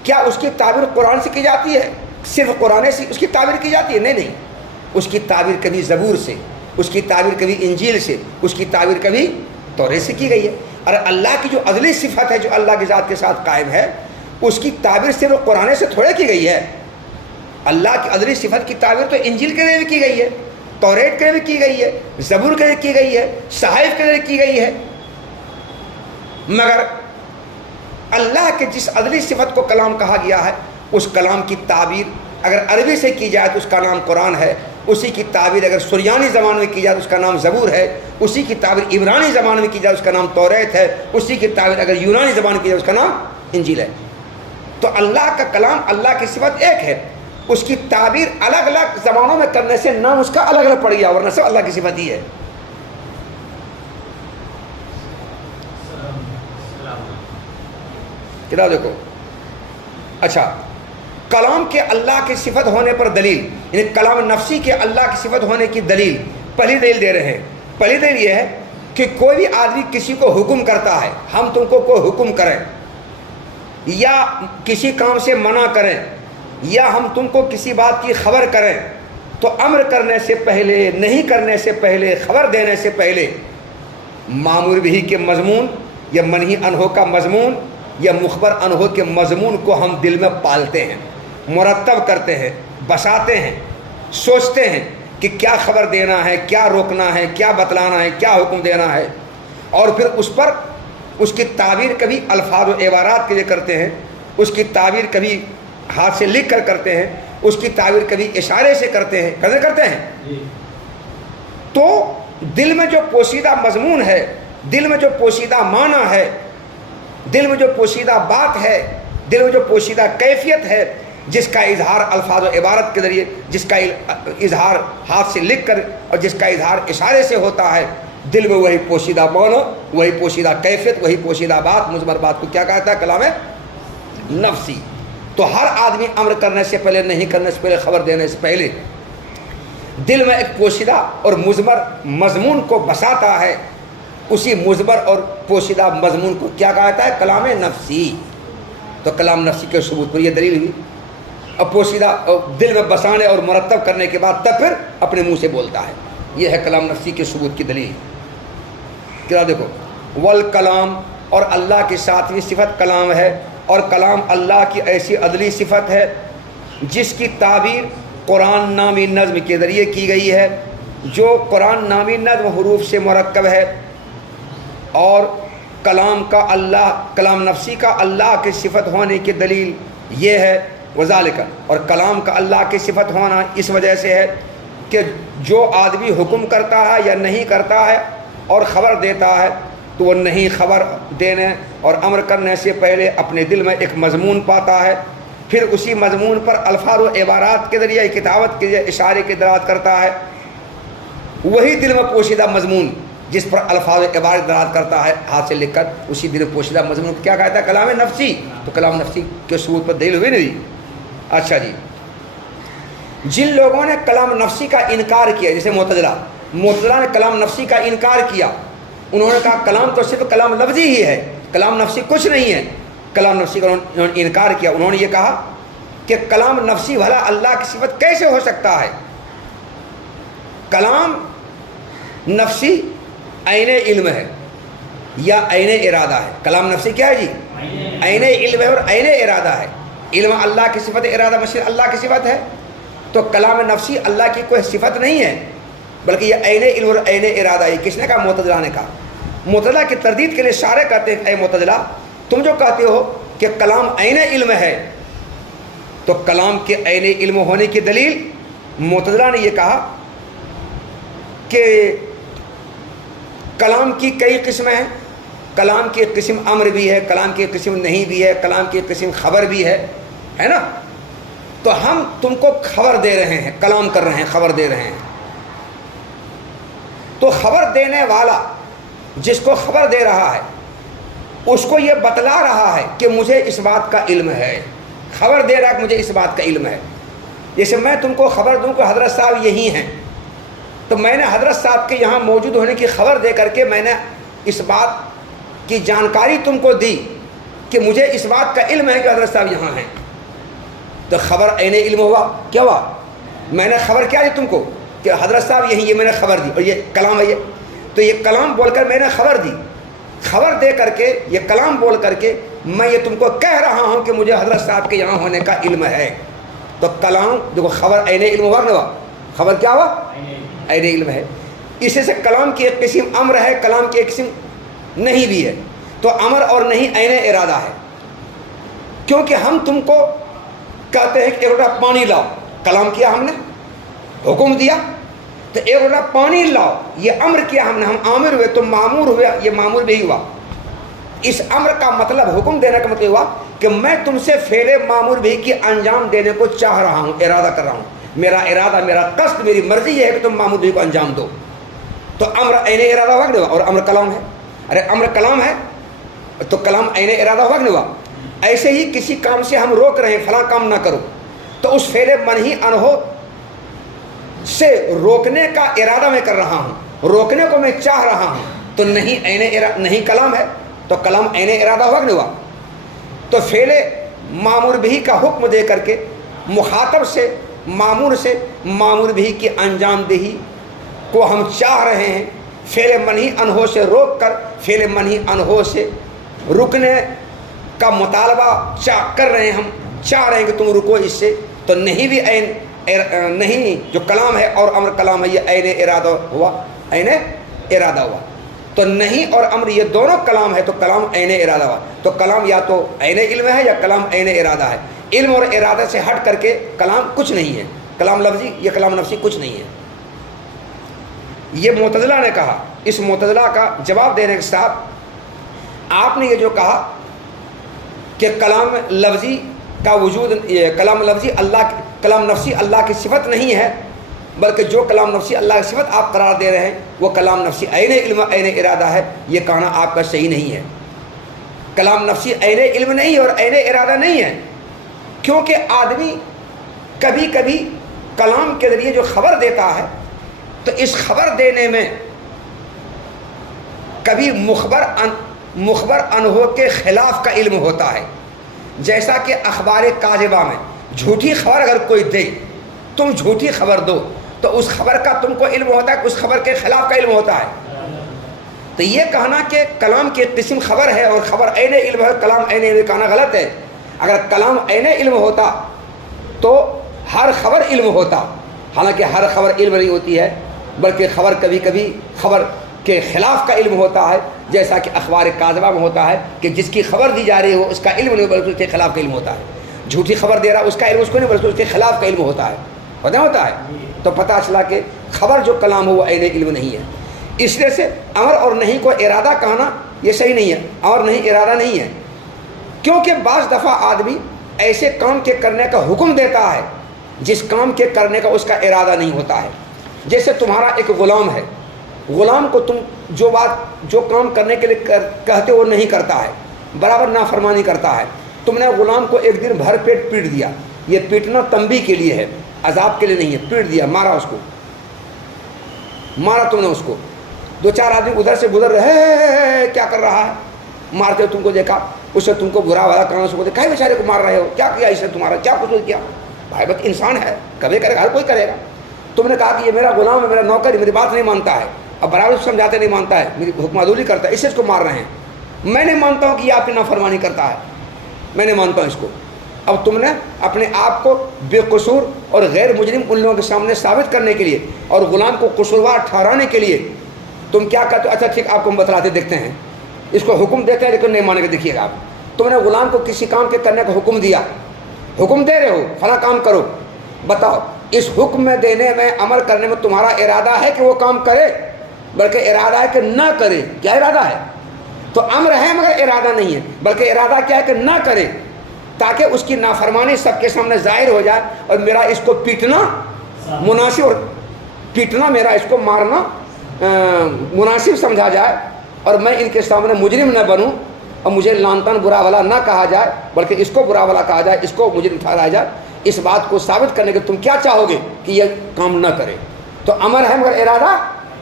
کیا اس کی تعبیر قرآن سے کی جاتی ہے؟ صرف قرآن سے اس کی تعبیر کی جاتی ہے؟ نہیں. اس کی تعبیر کبھی زبور سے, اس کی تعبیر کبھی انجیل سے, اس کی تعبیر کبھی توریت سے کی گئی ہے. اور اللہ کی جو ازلی صفت ہے جو اللہ کی ذات کے ساتھ قائم ہے, اس کی تعبیر صرف قرآن سے تھوڑے کی گئی ہے. اللہ کی ازلی صفت کی تعبیر تو انجیل کے ذریعے کی گئی ہے, توریت کے ذریعے کی گئی ہے, زبور کے ذریعے کی گئی ہے, صحائف کے ذریعے کی گئی ہے. مگر اللہ کے جس ازلی صفت کو کلام کہا گیا ہے, اس کلام کی تعبیر اگر عربی سے کی جائے تو اس کا نام قرآن ہے. اسی کی تعبیر اگر سریانی زبان میں کی جائے تو اس کا نام زبور ہے. اسی کی تعبیر عبرانی زبان میں کی جائے اس کا نام توریت ہے. اسی کی تعبیر اگر یونانی زبان میں کی جائے اس کا نام انجیل ہے. تو اللہ کا کلام, اللہ کی صفت ایک ہے, اس کی تعبیر الگ الگ زبانوں میں کرنے سے نام اس کا الگ الگ پڑ گیا, ورنہ سب اللہ کی صفت ہی ہے. کتاب دیکھو. اچھا, کلام کے اللہ کی صفت ہونے پر دلیل, یعنی کلام نفسی کے اللہ کی صفت ہونے کی دلیل, پہلی دلیل دے رہے ہیں. پہلی دلیل یہ ہے کہ کوئی بھی آدمی کسی کو حکم کرتا ہے, ہم تم کو کوئی حکم کریں یا کسی کام سے منع کریں یا ہم تم کو کسی بات کی خبر کریں, تو امر کرنے سے پہلے, نہیں کرنے سے پہلے, خبر دینے سے پہلے مامور بھی کے مضمون یا منہی عنہ کا مضمون یا مخبر عنہ کے مضمون کو ہم دل میں پالتے ہیں, مرتب کرتے ہیں, بساتے ہیں, سوچتے ہیں کہ کیا خبر دینا ہے, کیا روکنا ہے, کیا بتلانا ہے, کیا حکم دینا ہے. اور پھر اس پر اس کی تعبیر کبھی الفاظ و عبارات کے لیے کرتے ہیں, اس کی تعبیر کبھی ہاتھ سے لکھ کر کرتے ہیں, اس کی تعبیر کبھی اشارے سے کرتے ہیں, کیسے کرتے ہیں. تو دل میں جو پوشیدہ مضمون ہے, دل میں جو پوشیدہ معنی ہے, دل میں جو پوشیدہ بات ہے, دل میں جو پوشیدہ کیفیت ہے, جس کا اظہار الفاظ و عبارت کے ذریعے, جس کا اظہار ہاتھ سے لکھ کر اور جس کا اظہار اشارے سے ہوتا ہے, دل میں وہی پوشیدہ معنی, وہی پوشیدہ کیفیت, وہی پوشیدہ بات, مضمر بات کو کیا کہتا ہے کلام نفسی. تو ہر آدمی امر کرنے سے پہلے, نہیں کرنے سے پہلے, خبر دینے سے پہلے دل میں ایک پوشیدہ اور مضمر مضمون کو بساتا ہے. اسی مضمر اور پوشیدہ مضمون کو کیا کہتا ہے کلام نفسی. تو کلام نفسی کے ثبوت پر یہ دلیل ہوئی. اب پوشیدہ دل میں بسانے اور مرتب کرنے کے بعد تب پھر اپنے منہ سے بولتا ہے. یہ ہے کلام نفسی کے ثبوت کی دلیل. کیا دیکھو, والکلام, اور اللہ کی ساتویں صفت کلام ہے, اور کلام اللہ کی ایسی عدلی صفت ہے جس کی تعبیر قرآن نامی نظم کے ذریعے کی گئی ہے, جو قرآن نامی نظم حروف سے مرکب ہے. اور کلام کا اللہ, کلام نفسی کا اللہ کی صفت ہونے کی دلیل یہ ہے وذالک, اور کلام کا اللہ کی صفت ہونا اس وجہ سے ہے کہ جو آدمی حکم کرتا ہے یا نہیں کرتا ہے اور خبر دیتا ہے, تو وہ نہیں خبر دینے اور امر کرنے سے پہلے اپنے دل میں ایک مضمون پاتا ہے, پھر اسی مضمون پر الفاظ و عبارات کے ذریعے, کتابت کے ذریعے اشارے کی دلالت کرتا ہے. وہی دل میں پوشیدہ مضمون جس پر الفاظ و عبارت دلالت کرتا ہے ہاتھ سے لکھ کر, اسی دل میں پوشیدہ مضمون کو کیا کہتا ہے کلام نفسی. تو کلام نفسی کے ثبوت پر دلیل ہوئی نہیں. اچھا جی, جن لوگوں نے کلام نفسی کا انکار کیا, جیسے معتزلہ نے کلام نفسی کا انکار کیا, انہوں نے کہا کلام تو صرف کلام لفظی ہی ہے, کلام نفسی کچھ نہیں ہے. کلام نفسی کا انہوں نے انکار کیا. انہوں نے یہ کہا کہ کلام نفسی بھلا اللہ کی صفت کیسے ہو سکتا ہے. کلام نفسی عین علم ہے یا عین ارادہ ہے. کلام نفسی کیا ہے جی؟ عین علم ہے اور عین ارادہ ہے. علم اللہ کی صفت ہے, ارادہ مشیت اللہ کی صفت ہے. تو کلام نفسی اللہ کی کوئی صفت نہیں ہے, بلکہ یہ عین علم اور عین ارادہ ہے. کس نے کہا؟ معتزلہ نے کہا. معتزلہ کی تردید کے لیے اشارے کرتے ہیں, اے معتزلہ تم جو کہتے ہو کہ کلام عین علم ہے, تو کلام کے عین علم ہونے کی دلیل معتزلہ نے یہ کہا کہ کلام کی کئی قسمیں ہیں. کلام کی ایک قسم امر بھی ہے, کلام کی ایک قسم نہیں بھی ہے, کلام کی ایک قسم خبر بھی ہے نا. تو ہم تم کو خبر دے رہے ہیں, کلام کر رہے ہیں, خبر دے رہے ہیں. تو خبر دینے والا جس کو خبر دے رہا ہے اس کو یہ بتلا رہا ہے کہ مجھے اس بات کا علم ہے. خبر دے رہا ہے کہ مجھے اس بات کا علم ہے. جیسے میں تم کو خبر دوں کہ حضرت صاحب یہی ہیں, تو میں نے حضرت صاحب کے یہاں موجود ہونے کی خبر دے کر کے میں نے اس بات کی جانکاری تم کو دی کہ مجھے اس بات کا علم ہے کہ حضرت صاحب یہاں ہیں. تو خبر عین علم ہوا. کیا ہوا؟ میں نے خبر کیا دی تم کو کہ حضرت صاحب یہیں, یہ میں نے خبر دی, اور یہ کلام ہے یہ. تو یہ کلام بول کر میں نے خبر دی, خبر دے کر کے یہ کلام بول کر کے میں یہ تم کو کہہ رہا ہوں کہ مجھے حضرت صاحب کے یہاں ہونے کا علم ہے. تو کلام دیکھو, خبر عین علم ہوا کہ ہوا؟ خبر کیا ہوا؟ عین علم ہے. اسی سے کلام کی ایک قسم امر ہے, کلام کی ایک قسم نہیں بھی ہے. تو امر اور نہیں عین ارادہ ہے. کیونکہ ہم تم کو کہتے ہیں کہ ایک لوٹا پانی لاؤ, کلام کیا ہم نے, حکم دیا. تو ایک لوٹا پانی لاؤ, یہ امر کیا ہم نے, ہم آمر ہوئے, تم معمور ہوئے, یہ معمور بھی ہوا. اس امر کا مطلب, حکم دینے کا مطلب ہوا کہ میں تم سے فعل معمور بھی کی انجام دینے کو چاہ رہا ہوں, ارادہ کر رہا ہوں. میرا ارادہ, میرا قصد, میری مرضی یہ ہے کہ تم معمور بھی کو انجام دو. تو امر عین ارادہ ہوا کہ نہیں ہوا؟ اور امر کلام ہے. ارے امر کلام ہے تو کلام عین ارادہ ہوا کہ نہیں ہوا؟ ایسے ہی کسی کام سے ہم روک رہے ہیں, فلاں کام نہ کرو, تو اس فعل منہی عنہ سے روکنے کا ارادہ میں کر رہا ہوں, روکنے کو میں چاہ رہا ہوں. تو نہیں کلام ہے, تو کلام عین ارادہ ہوا کہ نہیں ہوا؟ تو فعل معمور بھی کا حکم دے کر کے مخاطب سے, معمور سے, معمور بھی کی انجام دہی کو ہم چاہ رہے ہیں. فعل منہی عنہ سے روک کر فعل منہی عنہ سے رکنے کا مطالبہ کر رہے ہیں, ہم چاہ رہے ہیں کہ تم رکو اس سے. تو نہیں بھی عین, نہیں جو کلام ہے اور امر کلام ہے, یہ عین ارادہ ہوا, عین ارادہ ہوا. تو نہیں اور امر یہ دونوں کلام ہے, تو کلام عین ارادہ ہوا. تو کلام یا تو عین علم ہے یا کلام عین ارادہ ہے. علم اور ارادہ سے ہٹ کر کے کلام کچھ نہیں ہے. کلام لفظی یا کلام نفسی کچھ نہیں ہے. یہ معتزلہ نے کہا. اس معتزلہ کا جواب دینے کے ساتھ آپ نے یہ جو کہا کہ کلام لفظی کا وجود, کلام لفظی اللہ, کلام نفسی اللہ کی صفت نہیں ہے, بلکہ جو کلام نفسی اللہ کی صفت آپ قرار دے رہے ہیں وہ کلام نفسی عین علم عین ارادہ ہے. یہ کہنا آپ کا صحیح نہیں ہے. کلام نفسی عین علم نہیں اور عین ارادہ نہیں ہے, کیونکہ آدمی کبھی کبھی کلام کے ذریعے جو خبر دیتا ہے تو اس خبر دینے میں کبھی مخبر عنہ کے خلاف کا علم ہوتا ہے. جیسا کہ اخبار کاذبہ میں جھوٹی خبر اگر کوئی دے, تم جھوٹی خبر دو, تو اس خبر کا تم کو علم ہوتا ہے کہ اس خبر کے خلاف کا علم ہوتا ہے. تو یہ کہنا کہ کلام کی قسم خبر ہے اور خبر عین علم ہے, کلام عین علم کہنا غلط ہے. اگر کلام عین علم ہوتا تو ہر خبر علم ہوتا, حالانکہ ہر خبر علم نہیں ہوتی ہے, بلکہ خبر کبھی کبھی خبر کے خلاف کا علم ہوتا ہے. جیسا کہ اخبار کاذبہ میں ہوتا ہے کہ جس کی خبر دی جا رہی ہے وہ اس کا علم نہیں بلکہ اس کے خلاف کا علم ہوتا ہے. جھوٹی خبر دے رہا اس کا علم اس کو نہیں بلکہ اس کے خلاف کا علم ہوتا ہے. پتہ ہوتا ہے. تو پتہ چلا کہ خبر جو کلام ہو وہ عین علم نہیں ہے. اس لیے سے امر اور نہیں کو ارادہ کہنا یہ صحیح نہیں ہے, اور نہیں ارادہ نہیں ہے. کیونکہ بعض دفعہ آدمی ایسے کام کے کرنے کا حکم دیتا ہے جس کام کے کرنے کا اس کا ارادہ نہیں ہوتا ہے. جیسے تمہارا ایک غلام ہے, غلام کو تم جو کام کرنے کے لیے کہتے وہ نہیں کرتا ہے, برابر نافرمانی کرتا ہے. تم نے غلام کو ایک دن بھر پیٹ پیٹ دیا. یہ پیٹنا تنبیہ کے لیے ہے, عذاب کے لیے نہیں ہے. پیٹ دیا, مارا اس کو, مارا تم نے اس کو. دو چار آدمی ادھر سے گزر رہے, کیا کر رہا ہے, مارتے ہو تم کو دیکھا, اس سے تم کو برا والا کہاں سے دیکھا, بیچارے کو مار رہے ہو, کیا کیا اس نے تمہارا, کیا قصور کیا. بھائی بت انسان ہے, کبھی کرے گا, ہر کوئی کرے گا. تم نے کہا کہ یہ میرا غلام ہے, میرا نوکر ہے, میری بات نہیں مانتا ہے, اب برابر سمجھاتے نہیں مانتا ہے, میری حکم عدولی کرتا ہے, اس سے اس کو مار رہے ہیں. میں نہیں مانتا ہوں کہ یہ آپ کی نافرمانی کرتا ہے, میں نہیں مانتا ہوں اس کو. اب تم نے اپنے آپ کو بے قصور اور غیر مجرم ان لوگوں کے سامنے ثابت کرنے کے لیے اور غلام کو قصوروار ٹھہرانے کے لیے تم کیا کہتے ہو, اچھا ٹھیک آپ کو ہم بتلاتے دیکھتے ہیں, اس کو حکم دیتے ہیں لیکن نہیں مانے گا. دیکھیے گا, آپ تم نے غلام کو کسی کام کے کرنے کا حکم دیا, حکم دے رہے ہو فلاں کام کرو, بتاؤ اس حکم میں دینے میں عمل کرنے میں تمہارا ارادہ ہے کہ وہ کام کرے, بلکہ ارادہ ہے کہ نہ کرے. کیا ارادہ ہے؟ تو امر ہے مگر ارادہ نہیں ہے, بلکہ ارادہ کیا ہے کہ نہ کرے, تاکہ اس کی نافرمانی سب کے سامنے ظاہر ہو جائے اور میرا اس کو پیٹنا مناسب, اور پیٹنا میرا اس کو مارنا مناسب سمجھا جائے, اور میں ان کے سامنے مجرم نہ بنوں اور مجھے لعن طعن برا والا نہ کہا جائے, بلکہ اس کو برا والا کہا جائے, اس کو مجرم ٹھہرایا جائے. اس بات کو ثابت کرنے کے تم کیا چاہو گے کہ یہ کام نہ کرے. تو امر ہے مگر ارادہ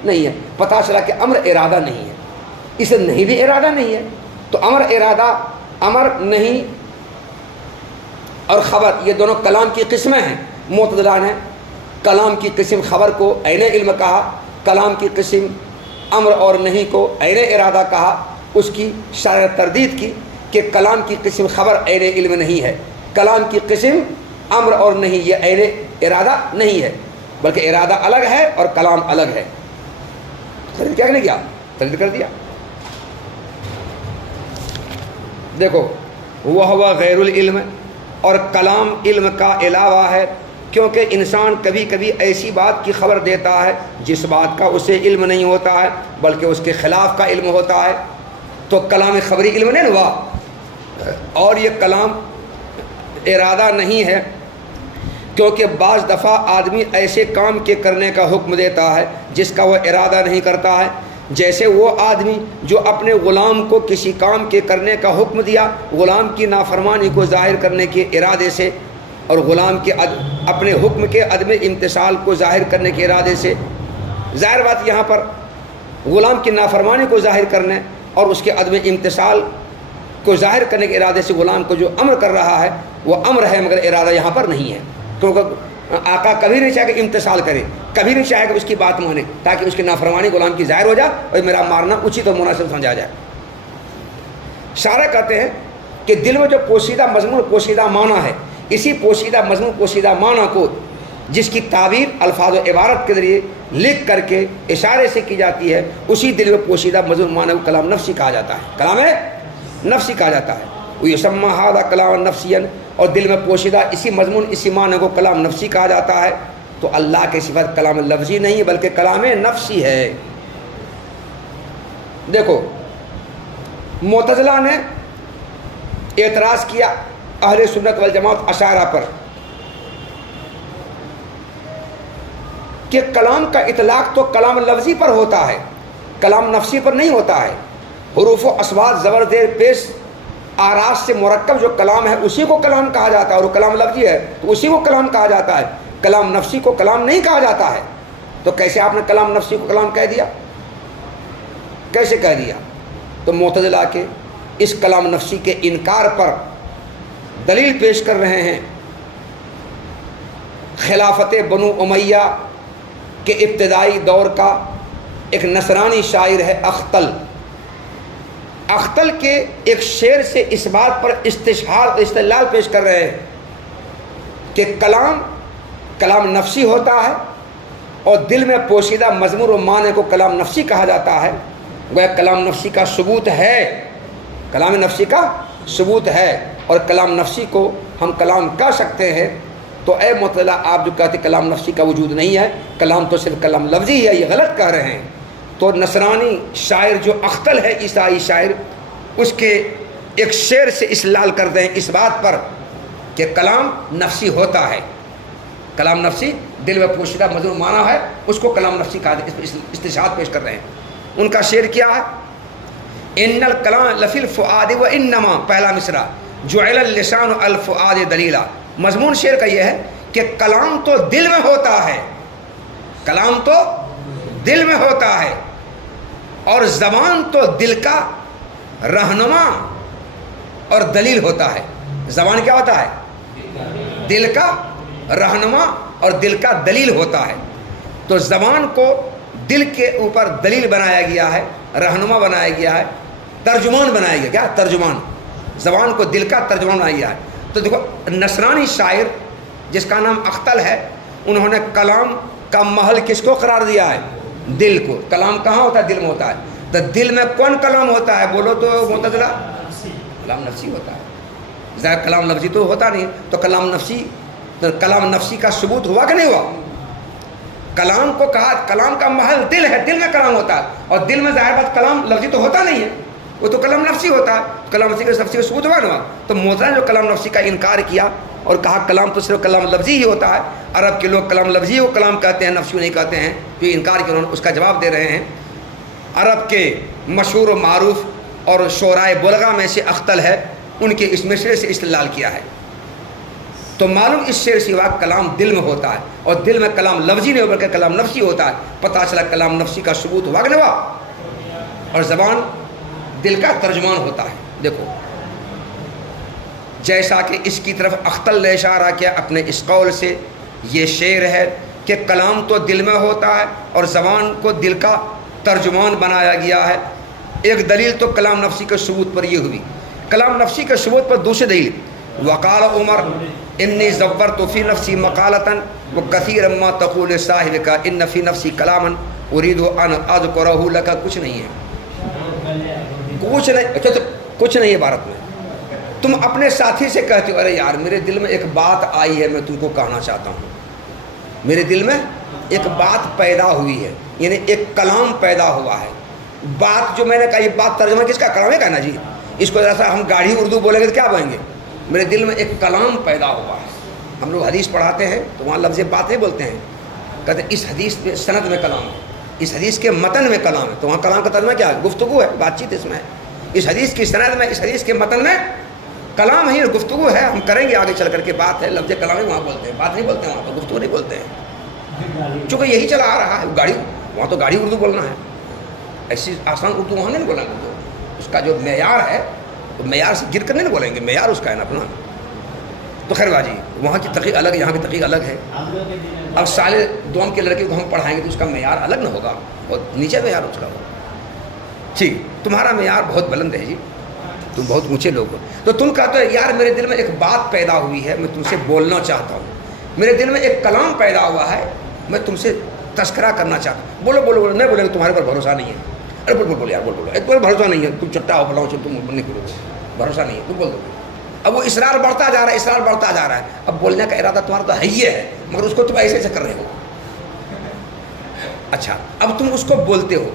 نہیں ہے. پتہ چلا کہ امر ارادہ نہیں ہے, اسے نہیں بھی ارادہ نہیں ہے. تو امر ارادہ, امر نہیں اور خبر یہ دونوں کلام کی قسمیں ہیں. معتزلہ نے کلام کی قسم خبر کو عین علم کہا, کلام کی قسم امر اور نہیں کو عین ارادہ کہا. اس کی شرح تردید کی کہ کلام کی قسم خبر عین علم نہیں ہے, کلام کی قسم امر اور نہیں یہ عین ارادہ نہیں ہے, بلکہ ارادہ الگ ہے اور کلام الگ ہے. تردید کیا نہیں کیا, تردید کر دیا. دیکھو وہ غیر العلم, اور کلام علم کا علاوہ ہے, کیونکہ انسان کبھی کبھی ایسی بات کی خبر دیتا ہے جس بات کا اسے علم نہیں ہوتا ہے بلکہ اس کے خلاف کا علم ہوتا ہے. تو کلام خبری علم نہیں ہوا, اور یہ کلام ارادہ نہیں ہے, کیونکہ بعض دفعہ آدمی ایسے کام کے کرنے کا حکم دیتا ہے جس کا وہ ارادہ نہیں کرتا ہے. جیسے وہ آدمی جو اپنے غلام کو کسی کام کے کرنے کا حکم دیا غلام کی نافرمانی کو ظاہر کرنے کے ارادے سے, اور غلام کے اپنے حکم کے عدم امتثال کو ظاہر کرنے کے ارادے سے. ظاہر بات یہاں پر غلام کی نافرمانی کو ظاہر کرنے اور اس کے عدم امتثال کو ظاہر کرنے کے ارادے سے غلام کو جو امر کر رہا ہے وہ امر ہے مگر ارادہ یہاں پر نہیں ہے. کیونکہ آقا کبھی نہیں چاہے کہ امتثال کرے, کبھی نہیں چاہے کہ اس کی بات مانے تاکہ اس کی نافرمانی غلام کی ظاہر ہو جائے اور میرا مارنا اچھت اور مناسب سمجھا جائے. شارح کہتے ہیں کہ دل میں جو پوشیدہ مضمون پوشیدہ معنی ہے, اسی پوشیدہ مضمون پوشیدہ معنی کو جس کی تعبیر الفاظ و عبارت کے ذریعے لکھ کر کے اشارے سے کی جاتی ہے, اسی دل میں پوشیدہ مضمون معنی کو کلام نفسی کہا جاتا ہے, کلام نفسی کہا جاتا ہے. ویسمى هذا کلام نفسیا, اور دل میں پوشیدہ اسی مضمون اسی معنی کو کلام نفسی کہا جاتا ہے. تو اللہ کی صفت کلام لفظی نہیں بلکہ کلام نفسی ہے. دیکھو معتزلہ نے اعتراض کیا اہل سنت والجماعت اشاعرہ پر کہ کلام کا اطلاق تو کلام لفظی پر ہوتا ہے, کلام نفسی پر نہیں ہوتا ہے. حروف و اصوات زبر زیر پیش آراز سے مرکب جو کلام ہے اسی کو کلام کہا جاتا ہے, اور وہ کلام لفظی ہے تو اسی کو کلام کہا جاتا ہے. کلام نفسی کو کلام نہیں کہا جاتا ہے. تو کیسے آپ نے کلام نفسی کو کلام کہہ دیا, کیسے کہہ دیا؟ تو معتزلہ کے اس کلام نفسی کے انکار پر دلیل پیش کر رہے ہیں خلافت بنو امیہ کے ابتدائی دور کا ایک نصرانی شاعر ہے اختل. اختل کے ایک شعر سے اس بات پر استشہاد استدلال پیش کر رہے ہیں کہ کلام نفسی ہوتا ہے اور دل میں پوشیدہ مضمون و معنی کو کلام نفسی کہا جاتا ہے. وہ کلام نفسی کا ثبوت ہے, کلام نفسی کا ثبوت ہے, اور کلام نفسی کو ہم کلام کہہ سکتے ہیں. تو اے معتزلہ آپ جو کہتے کلام نفسی کا وجود نہیں ہے, کلام تو صرف کلام لفظی ہے, یہ غلط کہہ رہے ہیں. تو نصرانی شاعر جو اختل ہے عیسائی شاعر, اس کے ایک شعر سے استدلال کرتے ہیں اس بات پر کہ کلام نفسی ہوتا ہے, کلام نفسی دل میں پوشیدہ مضمون معنی ہے اس کو کلام نفسی کہا, استشہاد پیش کر رہے ہیں. ان کا شعر کیا ہے؟ ان الکلام لفی الفؤاد و انما, پہلا مصرع, جعل اللسان الفؤاد دلیلا. مضمون شعر کا یہ ہے کہ کلام تو دل میں ہوتا ہے, کلام تو دل میں ہوتا ہے, اور زبان تو دل کا رہنما اور دلیل ہوتا ہے. زبان کیا ہوتا ہے؟ دل کا رہنما اور دل کا دلیل ہوتا ہے. تو زبان کو دل کے اوپر دلیل بنایا گیا ہے, رہنما بنایا گیا ہے, ترجمان بنایا گیا. کیا ترجمان؟ زبان کو دل کا ترجمان بنایا گیا ہے. تو دیکھو نصرانی شاعر جس کا نام اختل ہے, انہوں نے کلام کا محل کس کو قرار دیا ہے؟ دل کو. کلام کہاں ہوتا ہے؟ دل میں ہوتا ہے. تو دل میں کون کلام ہوتا ہے بولو تو معتزلہ؟ کلام نفسی ہوتا ہے. ظاہر کلام لفظی تو ہوتا نہیں, تو کلام نفسی کا ثبوت ہوا کہ نہیں ہوا؟ کلام کو کہا کلام کا محل دل ہے, دل میں کلام ہوتا ہے, اور دل میں ظاہر بات کلام لفظی تو ہوتا نہیں ہے, وہ تو کلام نفسی ہوتا ہے. کلام نفسی کا ثبوت ہوا نا. تو معتزلہ نے جو کلام نفسی کا انکار کیا اور کہا کلام تو صرف کلام لفظی ہی ہوتا ہے, عرب کے لوگ کلام لفظی کو کلام کہتے ہیں, نفسی نہیں کہتے ہیں, جو انکار کیا انہوں نے اس کا جواب دے رہے ہیں. عرب کے مشہور و معروف اور شعراء بلغا میں سے اختل ہے, ان کے اس مصرے سے استدلال کیا ہے. تو معلوم اس شعر سوا کلام دل میں ہوتا ہے، اور دل میں کلام لفظی نہیں بلکہ کلام نفسی ہوتا ہے. پتہ چلا کلام نفسی کا ثبوت ہوا کہ نہیں ہوا، اور زبان دل کا ترجمان ہوتا ہے. دیکھو جیسا کہ اس کی طرف اختل نے اشارہ کیا اپنے اس قول سے، یہ شعر ہے کہ کلام تو دل میں ہوتا ہے اور زبان کو دل کا ترجمان بنایا گیا ہے. ایک دلیل تو کلام نفسی کے ثبوت پر یہ ہوئی. کلام نفسی کے ثبوت پر دوسری دلیل، وقال عمر انی زورت فی نفسی مقالتا وکثیرا ما تقول صاحبک ان فی نفسی کلاما اريد ان اذکرہ لک. کچھ نہیں ہے، کچھ نہیں ہے بھارت میں. تم اپنے ساتھی سے کہتے ہو ارے یار میرے دل میں ایک بات آئی ہے میں تم کو کہنا چاہتا ہوں، میرے دل میں ایک بات پیدا ہوئی ہے، یعنی ایک کلام پیدا ہوا ہے. بات جو میں نے کہا یہ بات ترجمہ کس کا، کلام ہے کہنا جی. اس کو ذرا سا ہم گاڑھی اردو بولیں گے تو کیا بولیں گے، میرے دل میں ایک کلام پیدا ہوا ہے. ہم لوگ حدیث پڑھاتے ہیں تو وہاں لفظ بات نہیں بولتے ہیں، کہتے ہیں اس حدیث میں سند میں کلام ہے، اس حدیث کے متن میں کلام ہے. تو وہاں کلام کا ترجمہ کیا ہے، گفتگو ہے، بات چیت اس میں ہے. اس حدیث کی سند میں، اس حدیث کے متن میں کلام ہے، گفتگو ہے. ہم کریں گے آگے چل کر کے، بات ہے، لفظ کلام ہے وہاں بولتے ہیں، بات نہیں بولتے ہیں وہاں تو، گفتگو نہیں بولتے ہیں. چونکہ یہی چلا آ رہا ہے گاڑی، وہاں تو گاڑی اردو بولنا ہے، ایسی آسان اردو وہاں نہیں بولنا. اس کا جو معیار ہے تو معیار سے گر کر نہیں بولیں گے، معیار اس کا ہے نا اپنا. تو خیر باجی وہاں کی تحقیق الگ ہے، یہاں کی تحقیق الگ ہے. اب سال دوم کے لڑکے کو ہم پڑھائیں گے تو اس کا معیار الگ نہ ہوگا، بہت نیچے معیار اس کا ہوگا. ٹھیک، تمہارا معیار بہت بلند ہے جی، تم بہت اونچے لوگ ہو. تو تم کہتے ہو یار میرے دل میں ایک بات پیدا ہوئی ہے، میں تم سے بولنا چاہتا ہوں، میرے دل میں ایک کلام پیدا ہوا ہے، میں تم سے تذکرہ کرنا چاہتا ہوں. بولو بولو بولو. نہیں بولے تمہارے پر بھروسہ نہیں ہے. ارے بول بول یار بول بولو، ایک بار بھروسہ نہیں ہے، تم چٹا ہو بلاؤ تم نہیں کرو، بھروسہ نہیں ہے، تم بول دو. اب وہ اصرار بڑھتا جا رہا ہے، اصرار بڑھتا جا رہا ہے. اب بولنے کا ارادہ تمہارا تو ہے ہی ہے، مگر اس کو تم ایسے ایسے کر رہے ہو. اچھا اب تم اس کو بولتے ہو،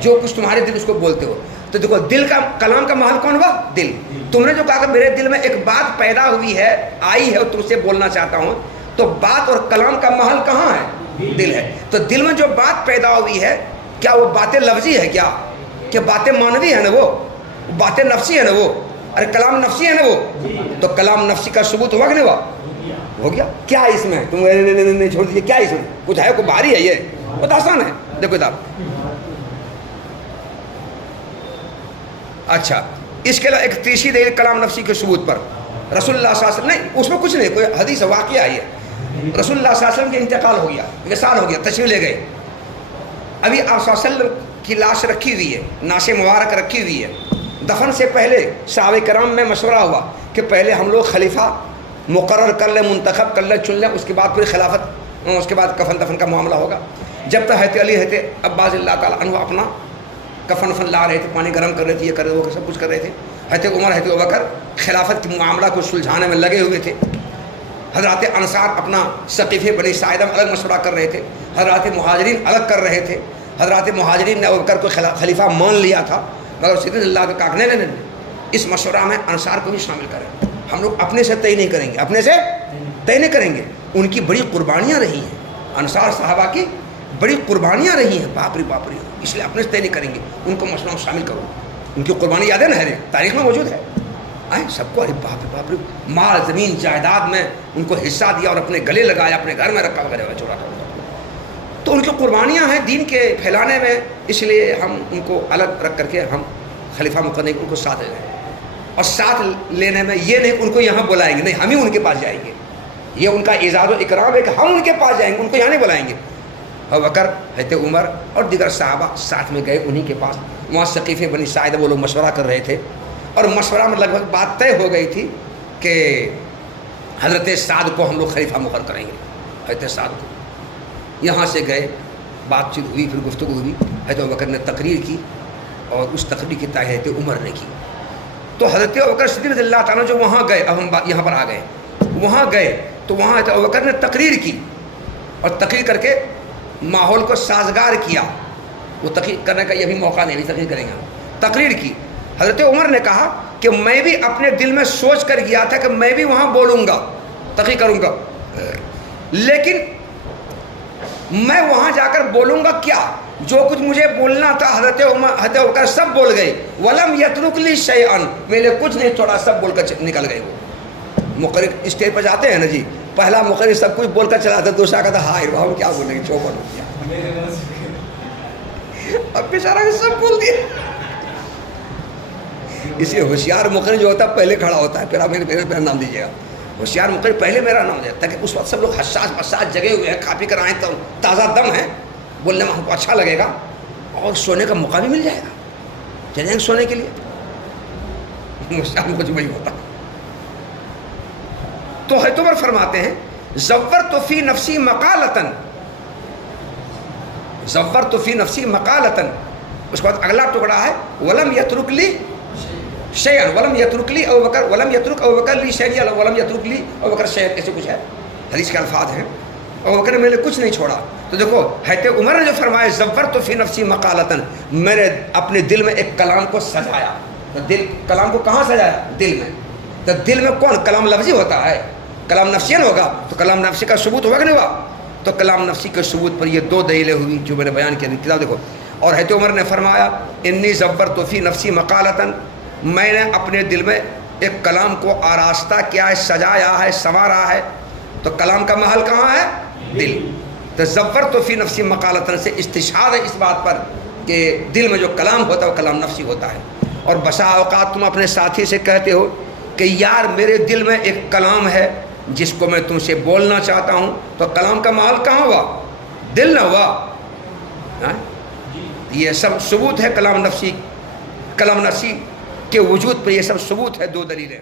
جو کچھ تمہارے دل اس کو بولتے ہو. تو دیکھو دل کا، کلام کا محل کون ہوا، دل. تم نے جو کہا کہ میرے دل میں ایک بات پیدا ہوئی ہے، آئی ہے اور تم سے بولنا چاہتا ہوں، تو بات اور کلام کا محل کہاں ہے، دل ہے. تو دل میں جو بات پیدا ہوئی ہے، کیا وہ باتیں لفظی ہے کیا، کہ باتیں مانوی ہے نا، وہ باتیں نفسی ہے نا وہ، ارے کلام نفسی ہے نا وہ. تو کلام نفسی کا ثبوت ہوا کہ نہیں ہوا، ہو گیا. کیا اس میں تم نہیں چھوڑ دیجیے، کیا اس میں کچھ ہے، کوئی بھاری ہے، یہ بہت آسان ہے. دیکھو کتاب. اچھا اس کے علاوہ ایک تیسری دلیل کلام نفسی کے ثبوت پر، رسول اللہ صلی اللہ علیہ وسلم، نہیں اس میں کچھ نہیں، کوئی حدیث واقعہ آئی ہے. رسول اللہ صلی اللہ علیہ وسلم کے انتقال ہو گیا، وصال ہو گیا، تشریف لے گئے. ابھی آپ صلی اللہ علیہ وسلم کی لاش رکھی ہوئی ہے، ناش مبارک رکھی ہوئی ہے. دفن سے پہلے صحابہ کرام میں مشورہ ہوا کہ پہلے ہم لوگ خلیفہ مقرر کر لیں، منتخب کر لیں، چن لیں، اس کے بعد پھر خلافت، اس کے بعد کفن دفن کا معاملہ ہوگا. جب تک حضرت علی حضرت عباس اللہ تعالیٰ عنہ اپنا کفن فن لا رہے تھے، پانی گرم کر رہے تھے، یہ کر رہے وہ سب کچھ کر رہے تھے. حضرت عمر حضرت ابوبکر خلافت کے معاملہ کو سلجھانے میں لگے ہوئے تھے. حضرات انصار اپنا ثقیفہ بنی ساعدہ میں الگ مشورہ کر رہے تھے، حضرات مہاجرین الگ کر رہے تھے. حضرات مہاجرین نے ابوبکر کو خلیفہ مان لیا تھا، مگر سیدنا اللہ کے کاکنے نے اس مشورہ میں انصار کو بھی شامل کریں. ہم لوگ اپنے سے طے نہیں کریں گے، اپنے سے طے نہیں کریں گے. ان کی بڑی قربانیاں رہی ہیں، انصار صحابہ کی بڑی قربانیاں رہی ہیں، باپری باپری، اس لیے اپنے سے طے نہیں کریں گے. ان کو مشورہ میں شامل کرو. ان کی قربانی یاد ہے نا، تاریخ میں موجود ہے. سب کو ارے باپ رے، مال زمین جائیداد میں ان کو حصہ دیا اور اپنے گلے لگایا، اپنے گھر میں رکھا وغیرہ چھوڑا تھا. تو ان کی قربانیاں ہیں دین کے پھیلانے میں، اس لیے ہم ان کو الگ رکھ کر کے ہم خلیفہ مقرر ان کو ساتھ لے لیں. اور ساتھ لینے میں یہ نہیں ان کو یہاں بلائیں گے، نہیں ہم ہی ان کے پاس جائیں گے. یہ ان کا اعزاز و اکرام ہے کہ ہم ان کے پاس جائیں گے، ان کو یہاں نہیں بلائیں گے. ابوبکر، حضرت عمر اور دیگر صحابہ ساتھ میں گئے انہی کے پاس. وہاں ثقیفہ بنی ساعدہ وہ لوگ مشورہ کر رہے تھے، اور مشورہ میں لگ بھگ بات طے ہو گئی تھی کہ حضرت سعد کو ہم لوگ خلیفہ مقرر کریں گے. حضرت سعد کو یہاں سے گئے، بات چیت ہوئی، پھر گفتگو ہوئی. حضرت ابوبکر نے تقریر کی اور اس تقریر کی تائید حضرت عمر نے کی. تو حضرت ابوبکر صدیق رضی اللہ تعالیٰ جو وہاں گئے، اب ہم یہاں پر آ گئے، وہاں گئے تو وہاں حضرت ابوبکر نے تقریر کی اور تقریر کر کے ماحول کو سازگار کیا. وہ تقریر کرنے کا یہ بھی موقع نہیں، ابھی تقریر کریں گے. تقریر کی. حضرت عمر نے کہا کہ میں بھی اپنے دل میں سوچ کر گیا تھا کہ میں بھی وہاں بولوں گا، تقریر کروں گا، لیکن میں وہاں جا کر بولوں گا کیا؟ جو کچھ مجھے بولنا تھا حضرت ابوبکر سب بول گئے. ولم یترک لی شیئا، میں نے کچھ نہیں چھوڑا، سب بول کر نکل گئے. وہ مقرر اسٹیج پر جاتے ہیں نا جی، پہلا مقرر سب کچھ بول کر چلا تھا، دوسرا کہتا ہاں ہم کیا بولیں گے، چوپٹ ہو گیا، اب بیچارہ نے سب بول دیا. اس لیے ہوشیار مقرر جو ہوتا ہے پہلے کھڑا ہوتا ہے، پھر آپ میرا نام دیجیے گا. ہوشیار مقرر پہلے میرا نام دے تاکہ اس وقت سب لوگ حساس بساس جگے ہوئے ہیں، کھا پی کر آئیں تو تازہ دم ہے، بولنے میں ہم کو اچھا لگے گا اور سونے کا موقع بھی مل جائے گا، چلے جائیں گے سونے کے لیے. ہوشیار کچھ وہی ہوتا. تو حضرت عمر فرماتے ہیں زورت فی نفسی مقالتن، زورت فی نفسی مقالتن. اس کے بعد اگلا ٹکڑا ہے ولم یترک لی شیئن، ولم یترک لی ابو بکر، ولم یترک ابو بکر لی شیئن، ولم یترک لی ابو بکر شیئن، ایسے کچھ ہے حدیث کے الفاظ ہیں. ابو بکر نے میرے کچھ نہیں چھوڑا. تو دیکھو حضرت عمر نے جو فرمایا زورت فی نفسی مقالتن، میں نے اپنے دل میں ایک کلام کو سجایا. تو دل کلام کو کہاں سجایا؟ دل میں. تو دل میں کون کلام لفظی ہوتا ہے، کلام نفسیاً ہوگا تو کلام نفسی کا ثبوت ہوگا کہ نہیں ہوا؟ تو کلام نفسی کے ثبوت پر یہ دو دلیلیں ہوئی جو میں نے بیان کیا کتاب دیکھو. اور حضرت عمر نے فرمایا انی زورت فی نفسی مقالتن، میں نے اپنے دل میں ایک کلام کو آراستہ کیا ہے، سجایا ہے، سنوارا ہے. تو کلام کا محل کہاں ہے؟ دل. تو زورت فی نفسی مقالتن سے استشہاد ہے اس بات پر کہ دل میں جو کلام ہوتا ہے وہ کلام نفسی ہوتا ہے. اور بسا اوقات تم اپنے ساتھی سے کہتے ہو کہ یار میرے دل میں ایک کلام ہے جس کو میں تم سے بولنا چاہتا ہوں، تو کلام کا محل کہاں ہوا؟ دل نہ ہوا. یہ سب ثبوت ہے کلام نفسی کے وجود پر، یہ سب ثبوت ہے. دو دلیلیں.